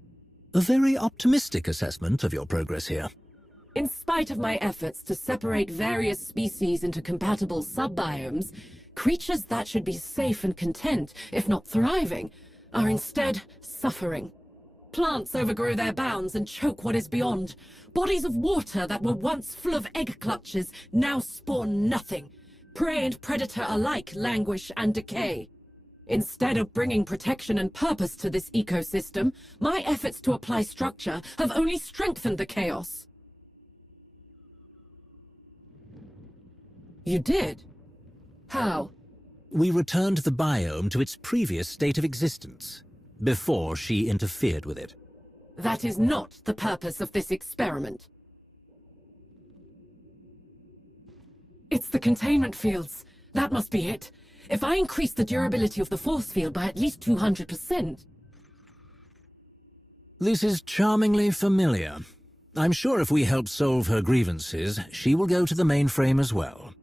A very optimistic assessment of your progress here. In spite of my efforts to separate various species into compatible subbiomes, creatures that should be safe and content, if not thriving, are instead suffering. Plants overgrow their bounds and choke what is beyond. Bodies of water that were once full of egg clutches now spawn nothing. Prey and predator alike languish and decay. Instead of bringing protection and purpose to this ecosystem, my efforts to apply structure have only strengthened the chaos. You did? How? We returned the biome to its previous state of existence, before she interfered with it. That is not the purpose of this experiment. It's the containment fields. That must be it. If I increase the durability of the force field by at least 200%... This is charmingly familiar. I'm sure if we help solve her grievances, she will go to the mainframe as well.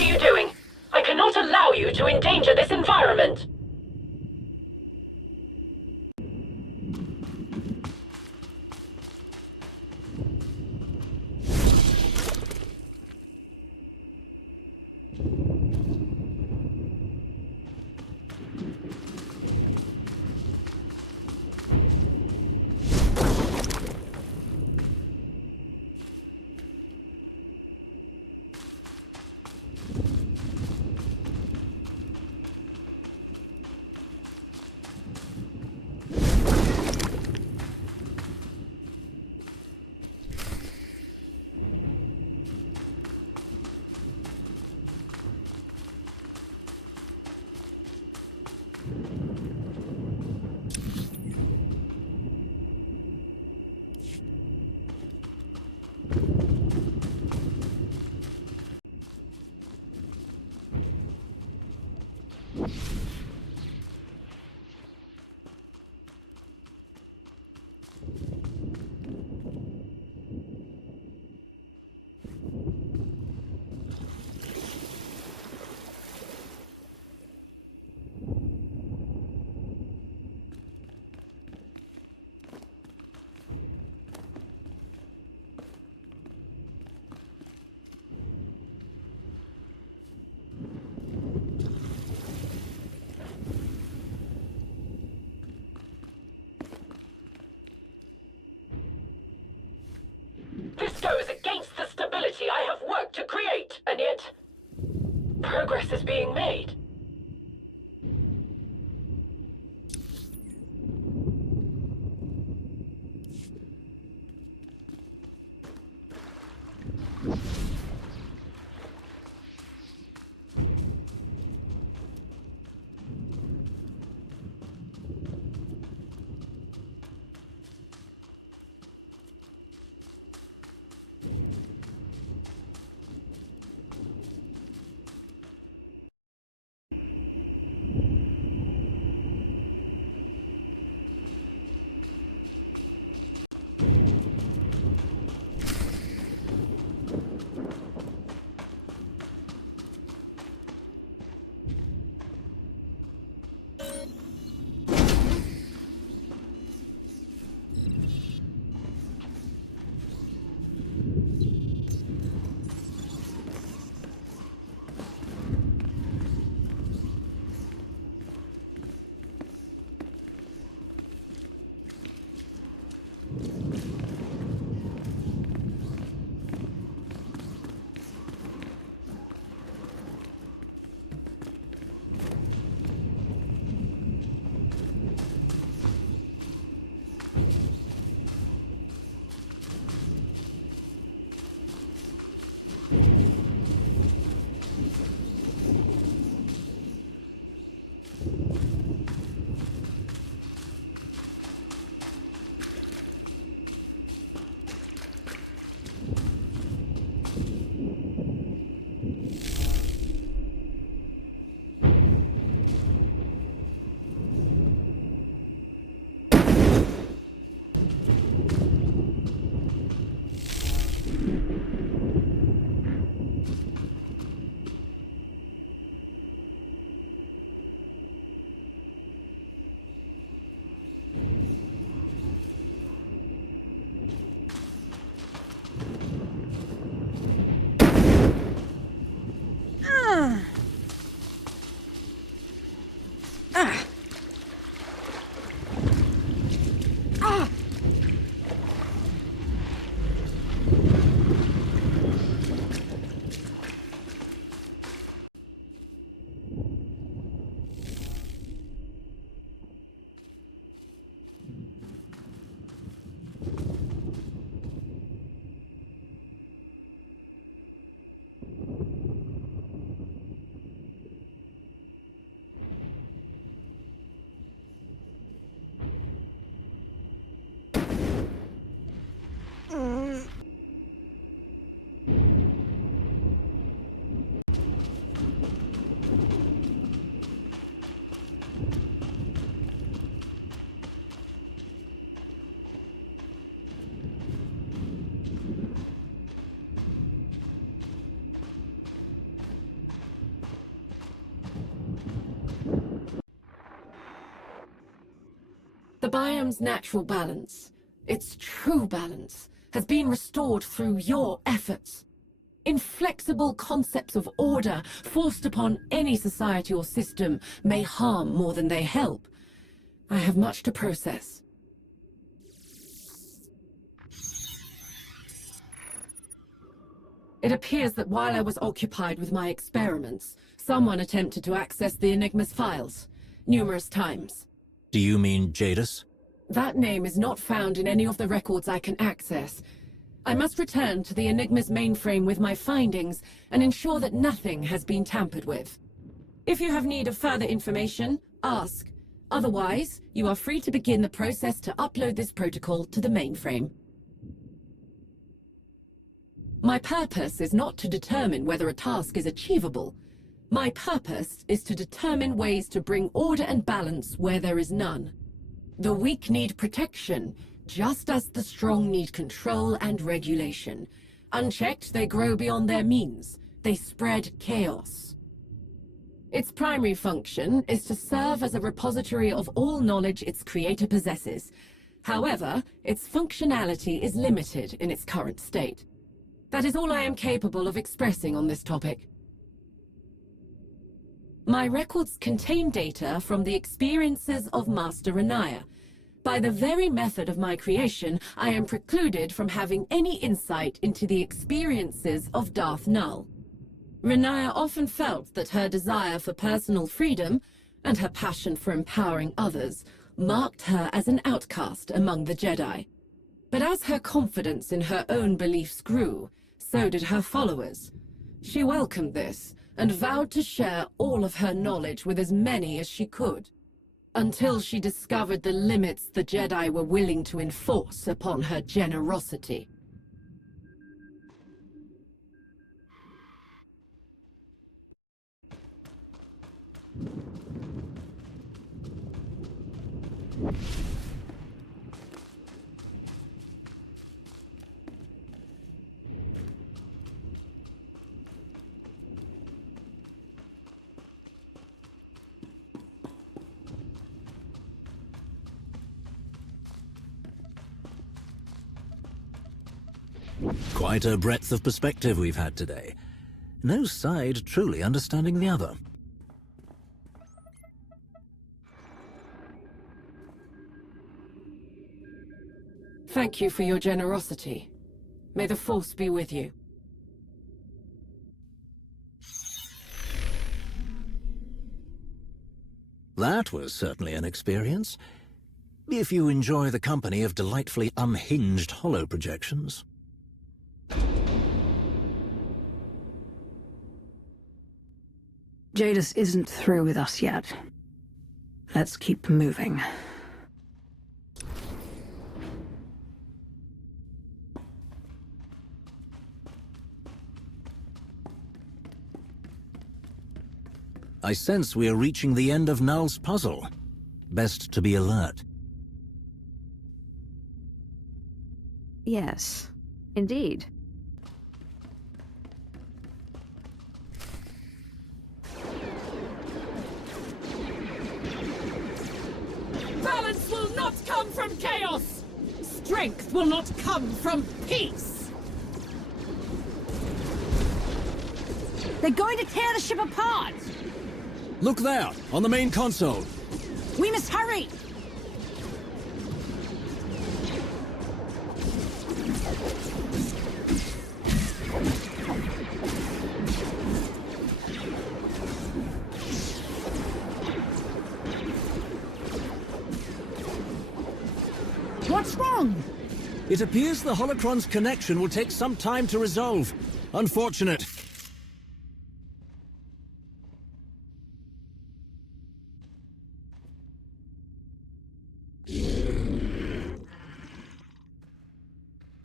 are you doing? I cannot allow you to endanger this environment! This goes against the stability I have worked to create, and yet progress is being made. The biome's natural balance, its true balance, has been restored through your efforts. Inflexible concepts of order forced upon any society or system may harm more than they help. I have much to process. It appears that while I was occupied with my experiments, someone attempted to access the Enigma's files, numerous times. Do you mean Jadus? That name is not found in any of the records I can access. I must return to the Enigma's mainframe with my findings and ensure that nothing has been tampered with. If you have need of further information, ask. Otherwise, you are free to begin the process to upload this protocol to the mainframe. My purpose is not to determine whether a task is achievable. My purpose is to determine ways to bring order and balance where there is none. The weak need protection, just as the strong need control and regulation. Unchecked, they grow beyond their means. They spread chaos. Its primary function is to serve as a repository of all knowledge its creator possesses. However, its functionality is limited in its current state. That is all I am capable of expressing on this topic. My records contain data from the experiences of Master Raniah. By the very method of my creation, I am precluded from having any insight into the experiences of Darth Nul. Raniah often felt that her desire for personal freedom and her passion for empowering others marked her as an outcast among the Jedi. But as her confidence in her own beliefs grew, so did her followers. She welcomed this and vowed to share all of her knowledge with as many as she could, until she discovered the limits the Jedi were willing to enforce upon her generosity. Quite a breadth of perspective we've had today. No side truly understanding the other. Thank you for your generosity. May the Force be with you. That was certainly an experience. If you enjoy the company of delightfully unhinged holo projections. Jadus isn't through with us yet. Let's keep moving. I sense we are reaching the end of Nul's puzzle. Best to be alert. Yes, indeed. Balance will not come from chaos! Strength will not come from peace! They're going to tear the ship apart! Look there, on the main console. We must hurry! What's wrong? It appears the holocron's connection will take some time to resolve. Unfortunate.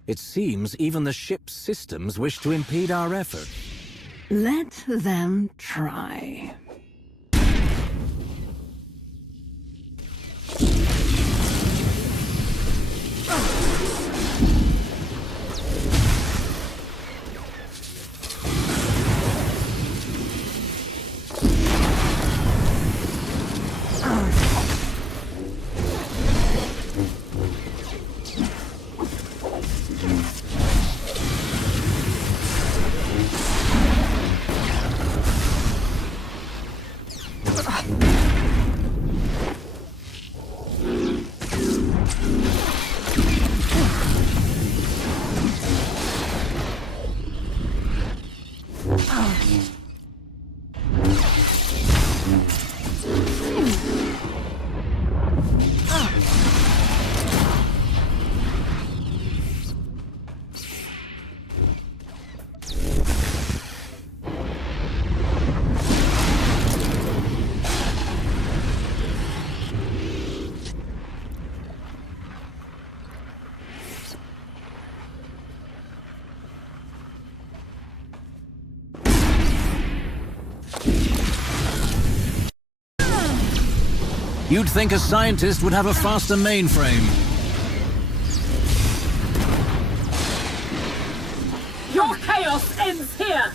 It seems even the ship's systems wish to impede our effort. Let them try. You'd think a scientist would have a faster mainframe. Your chaos ends here!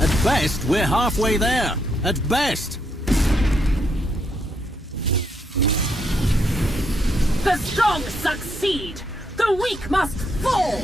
At best, we're halfway there. At best. The strong succeed! The weak must fall!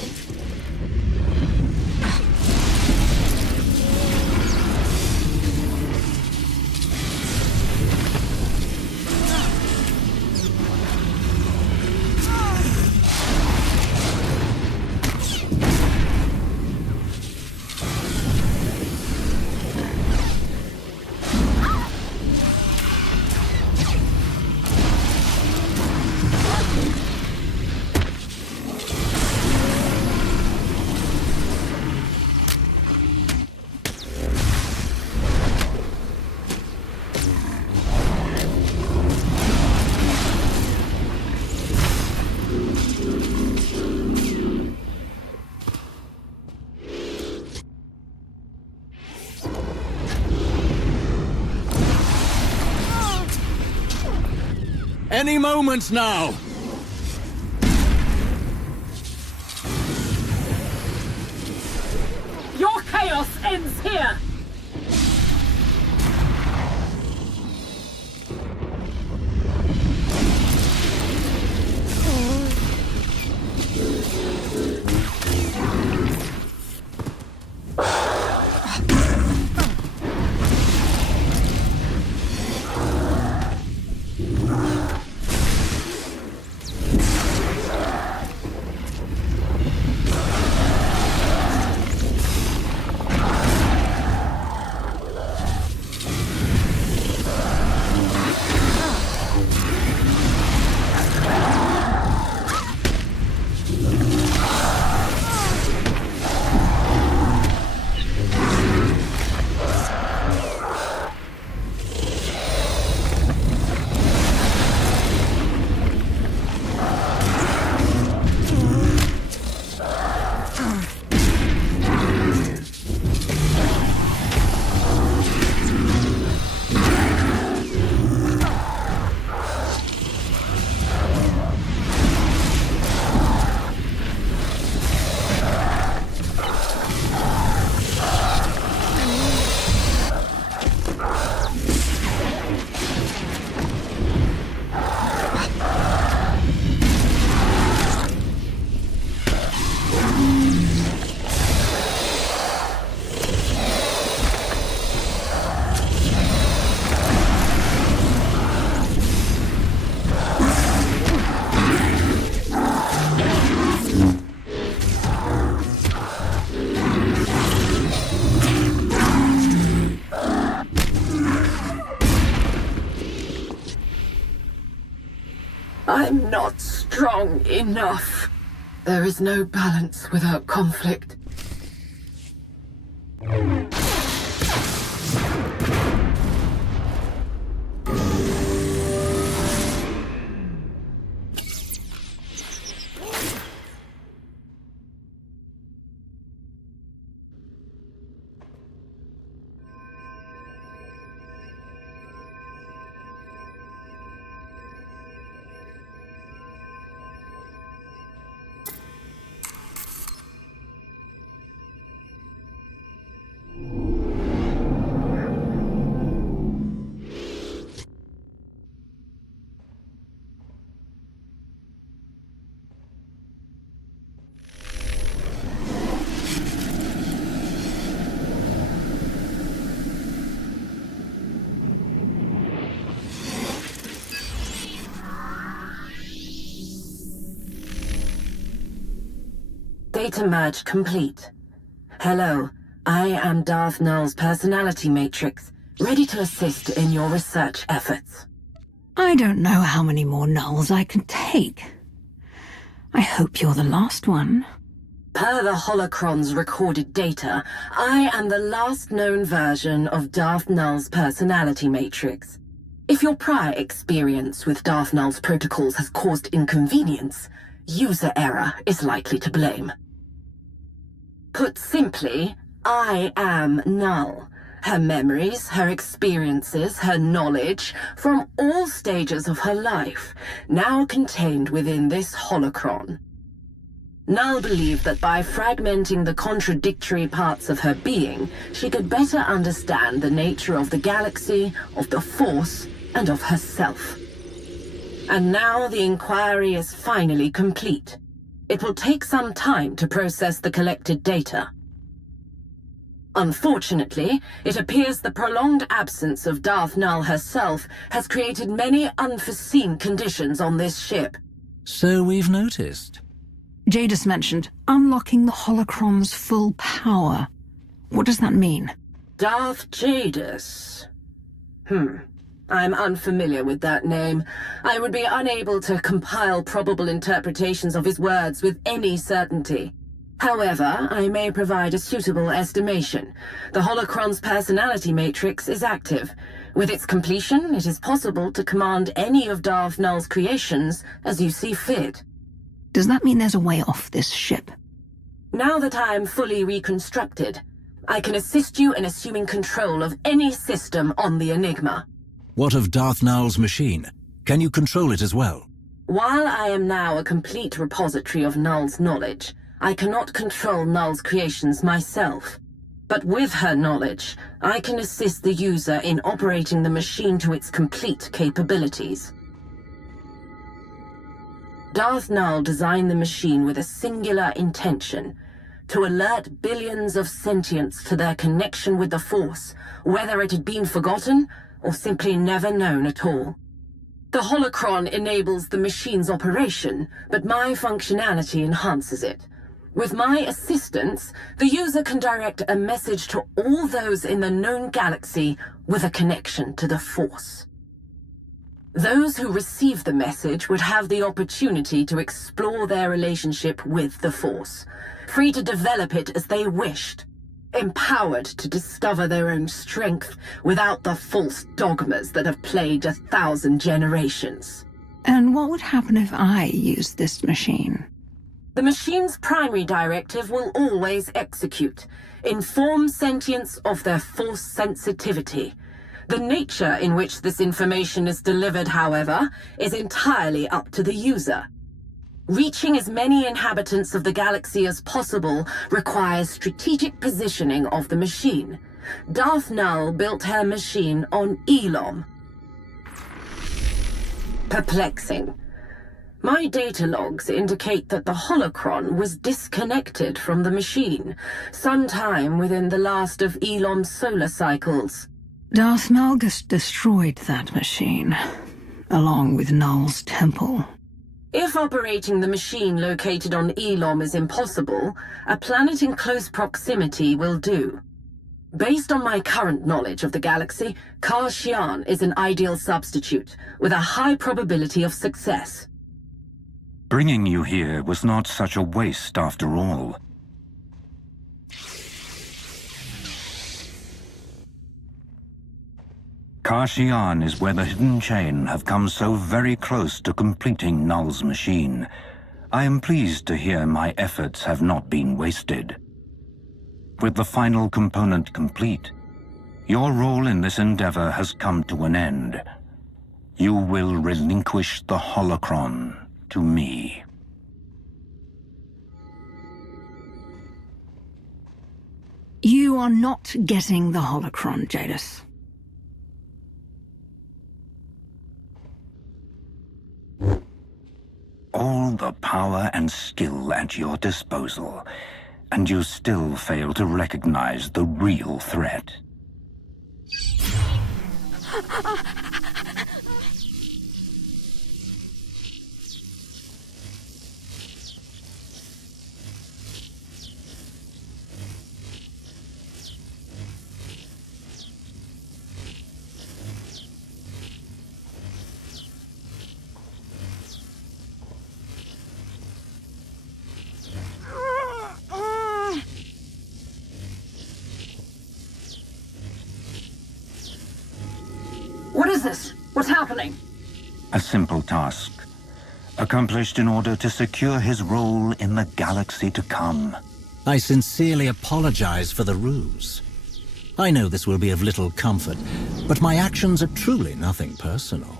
Any moment now! Your chaos ends here! I'm not strong enough. There is no balance without conflict. Data merge complete. Hello, I am Darth Nul's personality matrix, ready to assist in your research efforts. I don't know how many more Nuls I can take. I hope you're the last one. Per the holocron's recorded data, I am the last known version of Darth Nul's personality matrix. If your prior experience with Darth Nul's protocols has caused inconvenience, user error is likely to blame. Put simply, I am Nul. Her memories, her experiences, her knowledge, from all stages of her life, now contained within this holocron. Nul believed that by fragmenting the contradictory parts of her being, she could better understand the nature of the galaxy, of the Force, and of herself. And now the inquiry is finally complete. It will take some time to process the collected data. Unfortunately, it appears the prolonged absence of Darth Nul herself has created many unforeseen conditions on this ship. So we've noticed. Jadus mentioned unlocking the holocron's full power. What does that mean? Darth Jadus. I'm unfamiliar with that name. I would be unable to compile probable interpretations of his words with any certainty. However, I may provide a suitable estimation. The holocron's personality matrix is active. With its completion, it is possible to command any of Darth Nul's creations as you see fit. Does that mean there's a way off this ship? Now that I am fully reconstructed, I can assist you in assuming control of any system on the Enigma. What of Darth Nul's machine? Can you control it as well? While I am now a complete repository of Nul's knowledge, I cannot control Nul's creations myself. But with her knowledge, I can assist the user in operating the machine to its complete capabilities. Darth Nul designed the machine with a singular intention: to alert billions of sentients to their connection with the Force, whether it had been forgotten or simply never known at all. The holocron enables the machine's operation, but my functionality enhances it. With my assistance, the user can direct a message to all those in the known galaxy with a connection to the Force. Those who receive the message would have the opportunity to explore their relationship with the Force, free to develop it as they wished, empowered to discover their own strength without the false dogmas that have plagued 1,000 generations. And what would happen if I used this machine? The machine's primary directive will always execute: inform sentients of their Force sensitivity. The nature in which this information is delivered, however, is entirely up to the user. Reaching as many inhabitants of the galaxy as possible requires strategic positioning of the machine. Darth Nul built her machine on Elom. Perplexing. My data logs indicate that the holocron was disconnected from the machine, sometime within the last of Elom's solar cycles. Darth Malgus destroyed that machine, along with Nul's temple. If operating the machine located on Elom is impossible, a planet in close proximity will do. Based on my current knowledge of the galaxy, Kashyyyk is an ideal substitute, with a high probability of success. Bringing you here was not such a waste after all. Kashyyyk is where the Hidden Chain have come so very close to completing Nul's machine. I am pleased to hear my efforts have not been wasted. With the final component complete, your role in this endeavor has come to an end. You will relinquish the holocron to me. You are not getting the holocron, Jadus. All the power and skill at your disposal, and you still fail to recognize the real threat. is this? What's happening? A simple task. Accomplished in order to secure his role in the galaxy to come. I sincerely apologize for the ruse. I know this will be of little comfort, but my actions are truly nothing personal.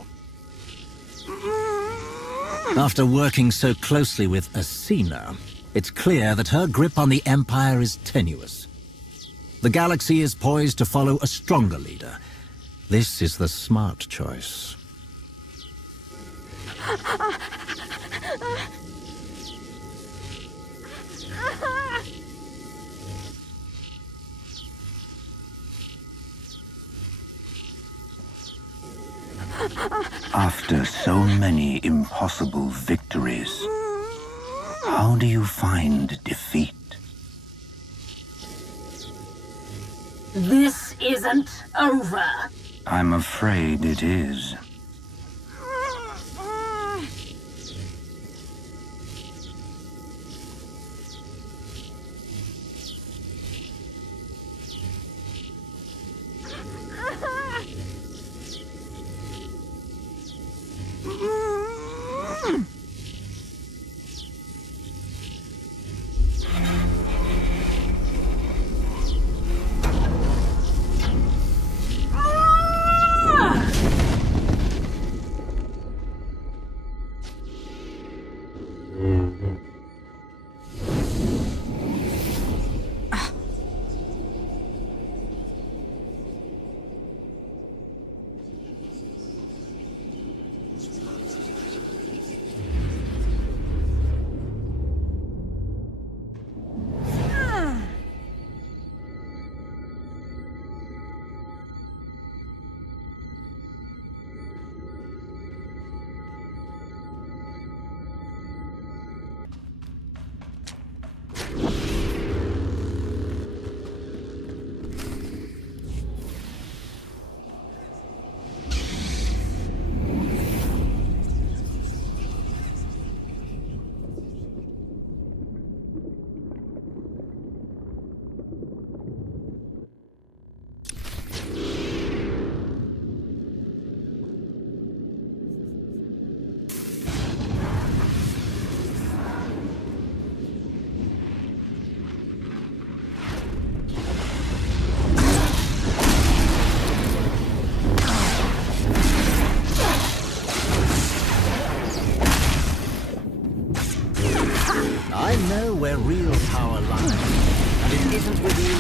After working so closely with Acina, it's clear that her grip on the Empire is tenuous. The galaxy is poised to follow a stronger leader. This is the smart choice. After so many impossible victories, how do you find defeat? This isn't over. I'm afraid it is. Where real power lies. And it isn't with you.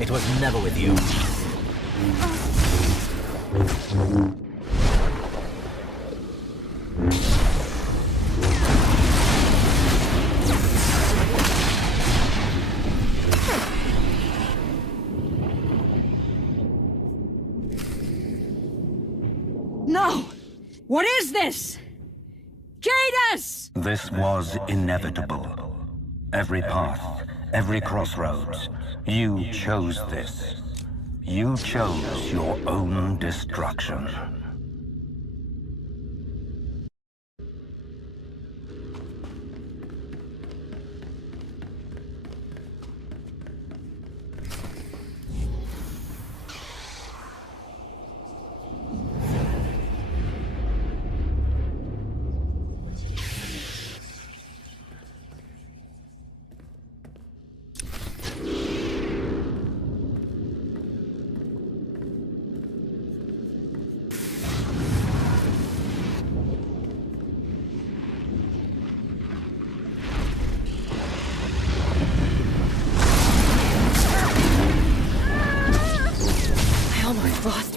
It was never with you. No! What is this? Jadus! This was inevitable. Every path, every crossroads, you chose this. You chose your own destruction.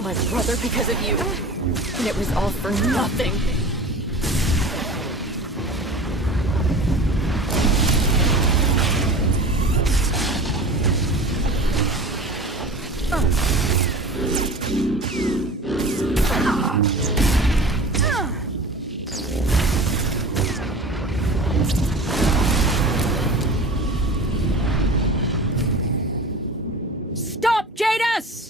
My brother because of you. And it was all for nothing.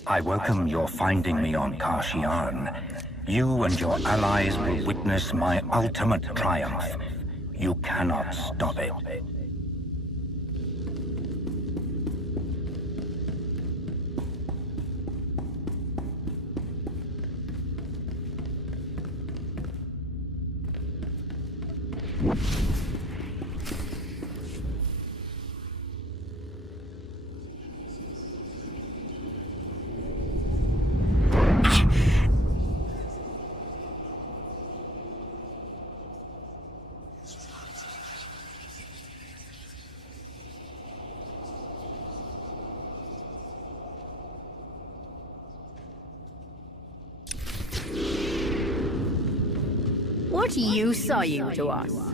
I welcome your finding me on Kashyyyn. You and your allies will witness my ultimate triumph. You cannot stop it. What use are you to us?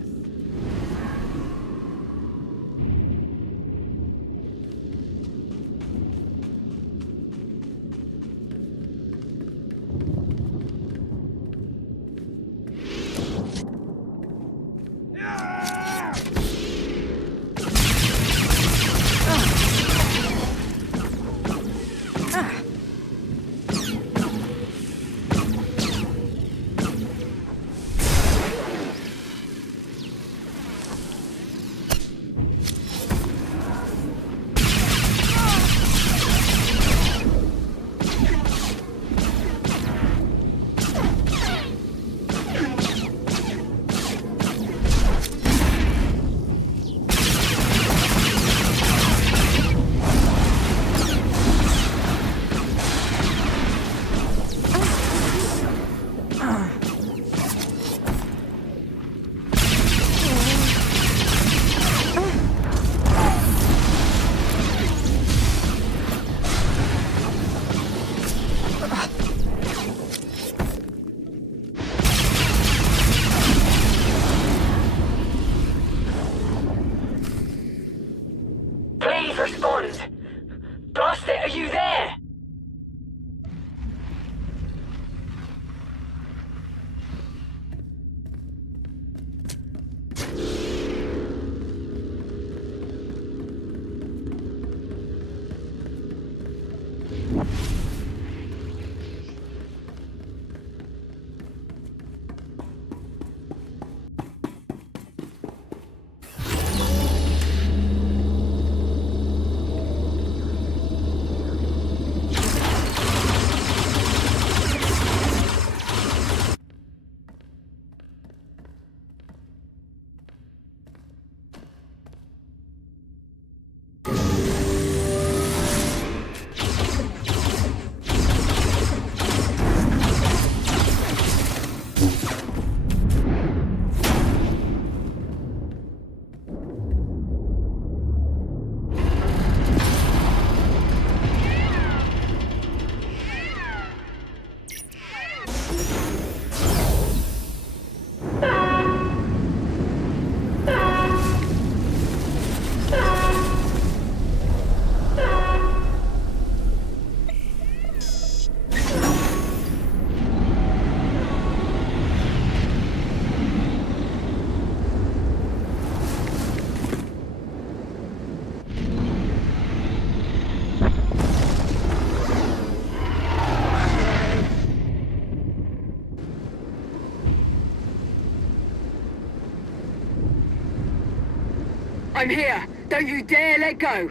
I'm here! Don't you dare let go!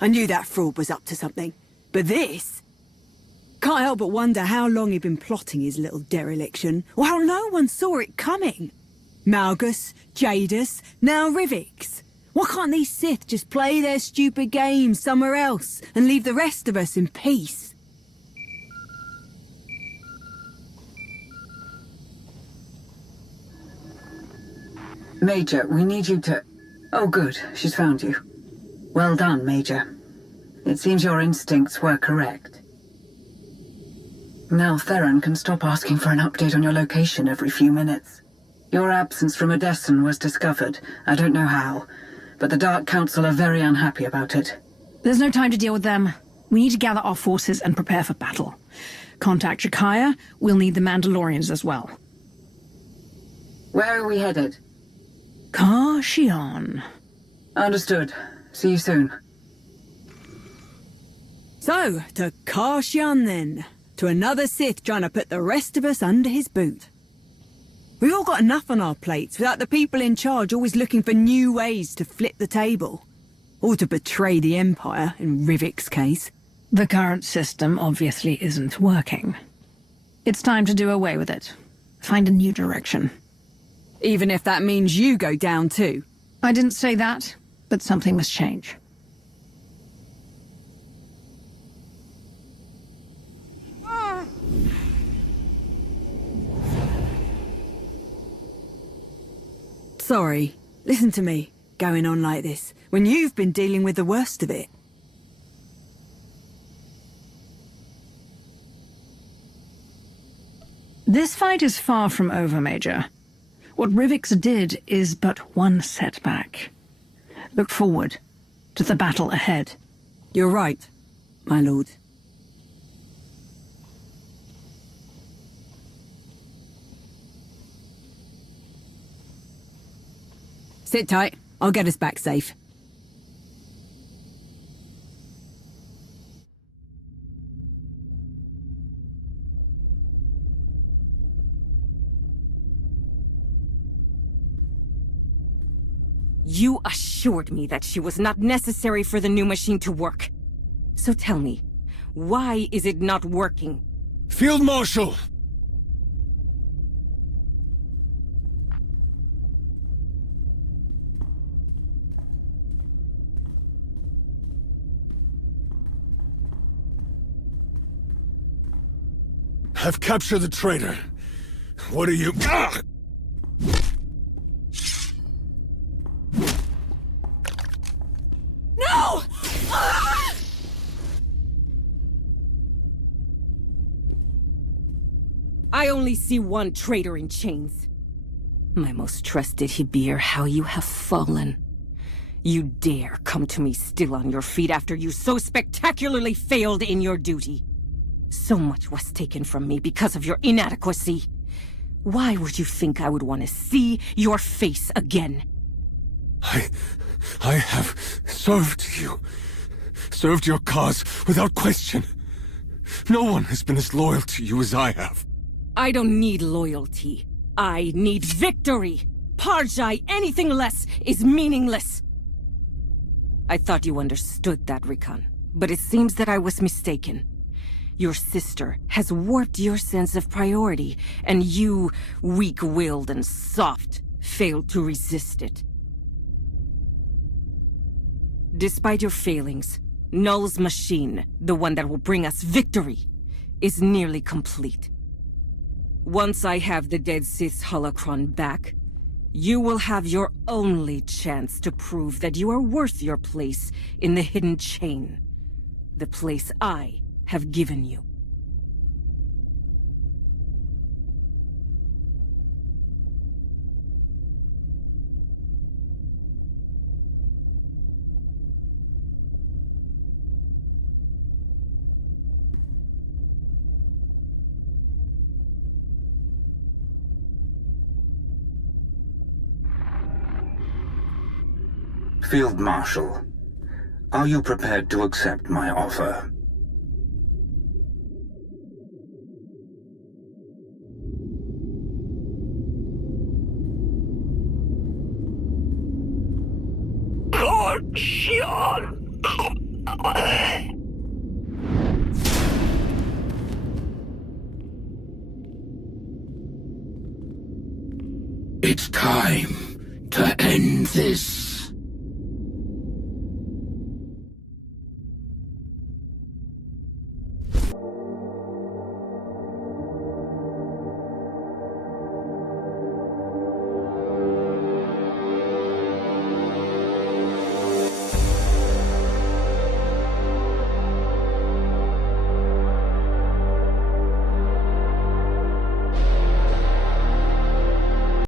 I knew that fraud was up to something. But this? Can't help but wonder how long he'd been plotting his little dereliction, or how no one saw it coming. Malgus, Jadus, now Rivix. Why can't these Sith just play their stupid games somewhere else and leave the rest of us in peace? Major, we need you to... Oh good, she's found you. Well done, Major. It seems your instincts were correct. Now Theron can stop asking for an update on your location every few minutes. Your absence from Odessen was discovered. I don't know how, but the Dark Council are very unhappy about it. There's no time to deal with them. We need to gather our forces and prepare for battle. Contact Jakaya. We'll need the Mandalorians as well. Where are we headed? Kashyyyk. Understood. See you soon. So, to Kashyyyk then. To another Sith trying to put the rest of us under his boot. We've all got enough on our plates without the people in charge always looking for new ways to flip the table. Or to betray the Empire, in Rivix's case. The current system obviously isn't working. It's time to do away with it. Find a new direction. Even if that means you go down too. I didn't say that, but something must change. Sorry. Listen to me, going on like this, when you've been dealing with the worst of it. This fight is far from over, Major. What Rivix did is but one setback. Look forward to the battle ahead. You're right, my lord. Sit tight. I'll get us back safe. You assured me that she was not necessary for the new machine to work. So tell me, why is it not working? Field Marshal! I've captured the traitor. What are you... Ah! No! Ah! I only see one traitor in chains. My most trusted Hibir, how you have fallen. You dare come to me still on your feet after you so spectacularly failed in your duty. So much was taken from me because of your inadequacy. Why would you think I would want to see your face again? I have served you. Served your cause without question. No one has been as loyal to you as I have. I don't need loyalty. I need victory. Parjai, anything less is meaningless. I thought you understood that, Ri'kan, but it seems that I was mistaken. Your sister has warped your sense of priority, and you, weak-willed and soft, failed to resist it. Despite your failings, Nul's machine, the one that will bring us victory, is nearly complete. Once I have the dead Sith's holocron back, you will have your only chance to prove that you are worth your place in the hidden chain. The place I have given you. Field Marshal, are you prepared to accept my offer? It's time to end this.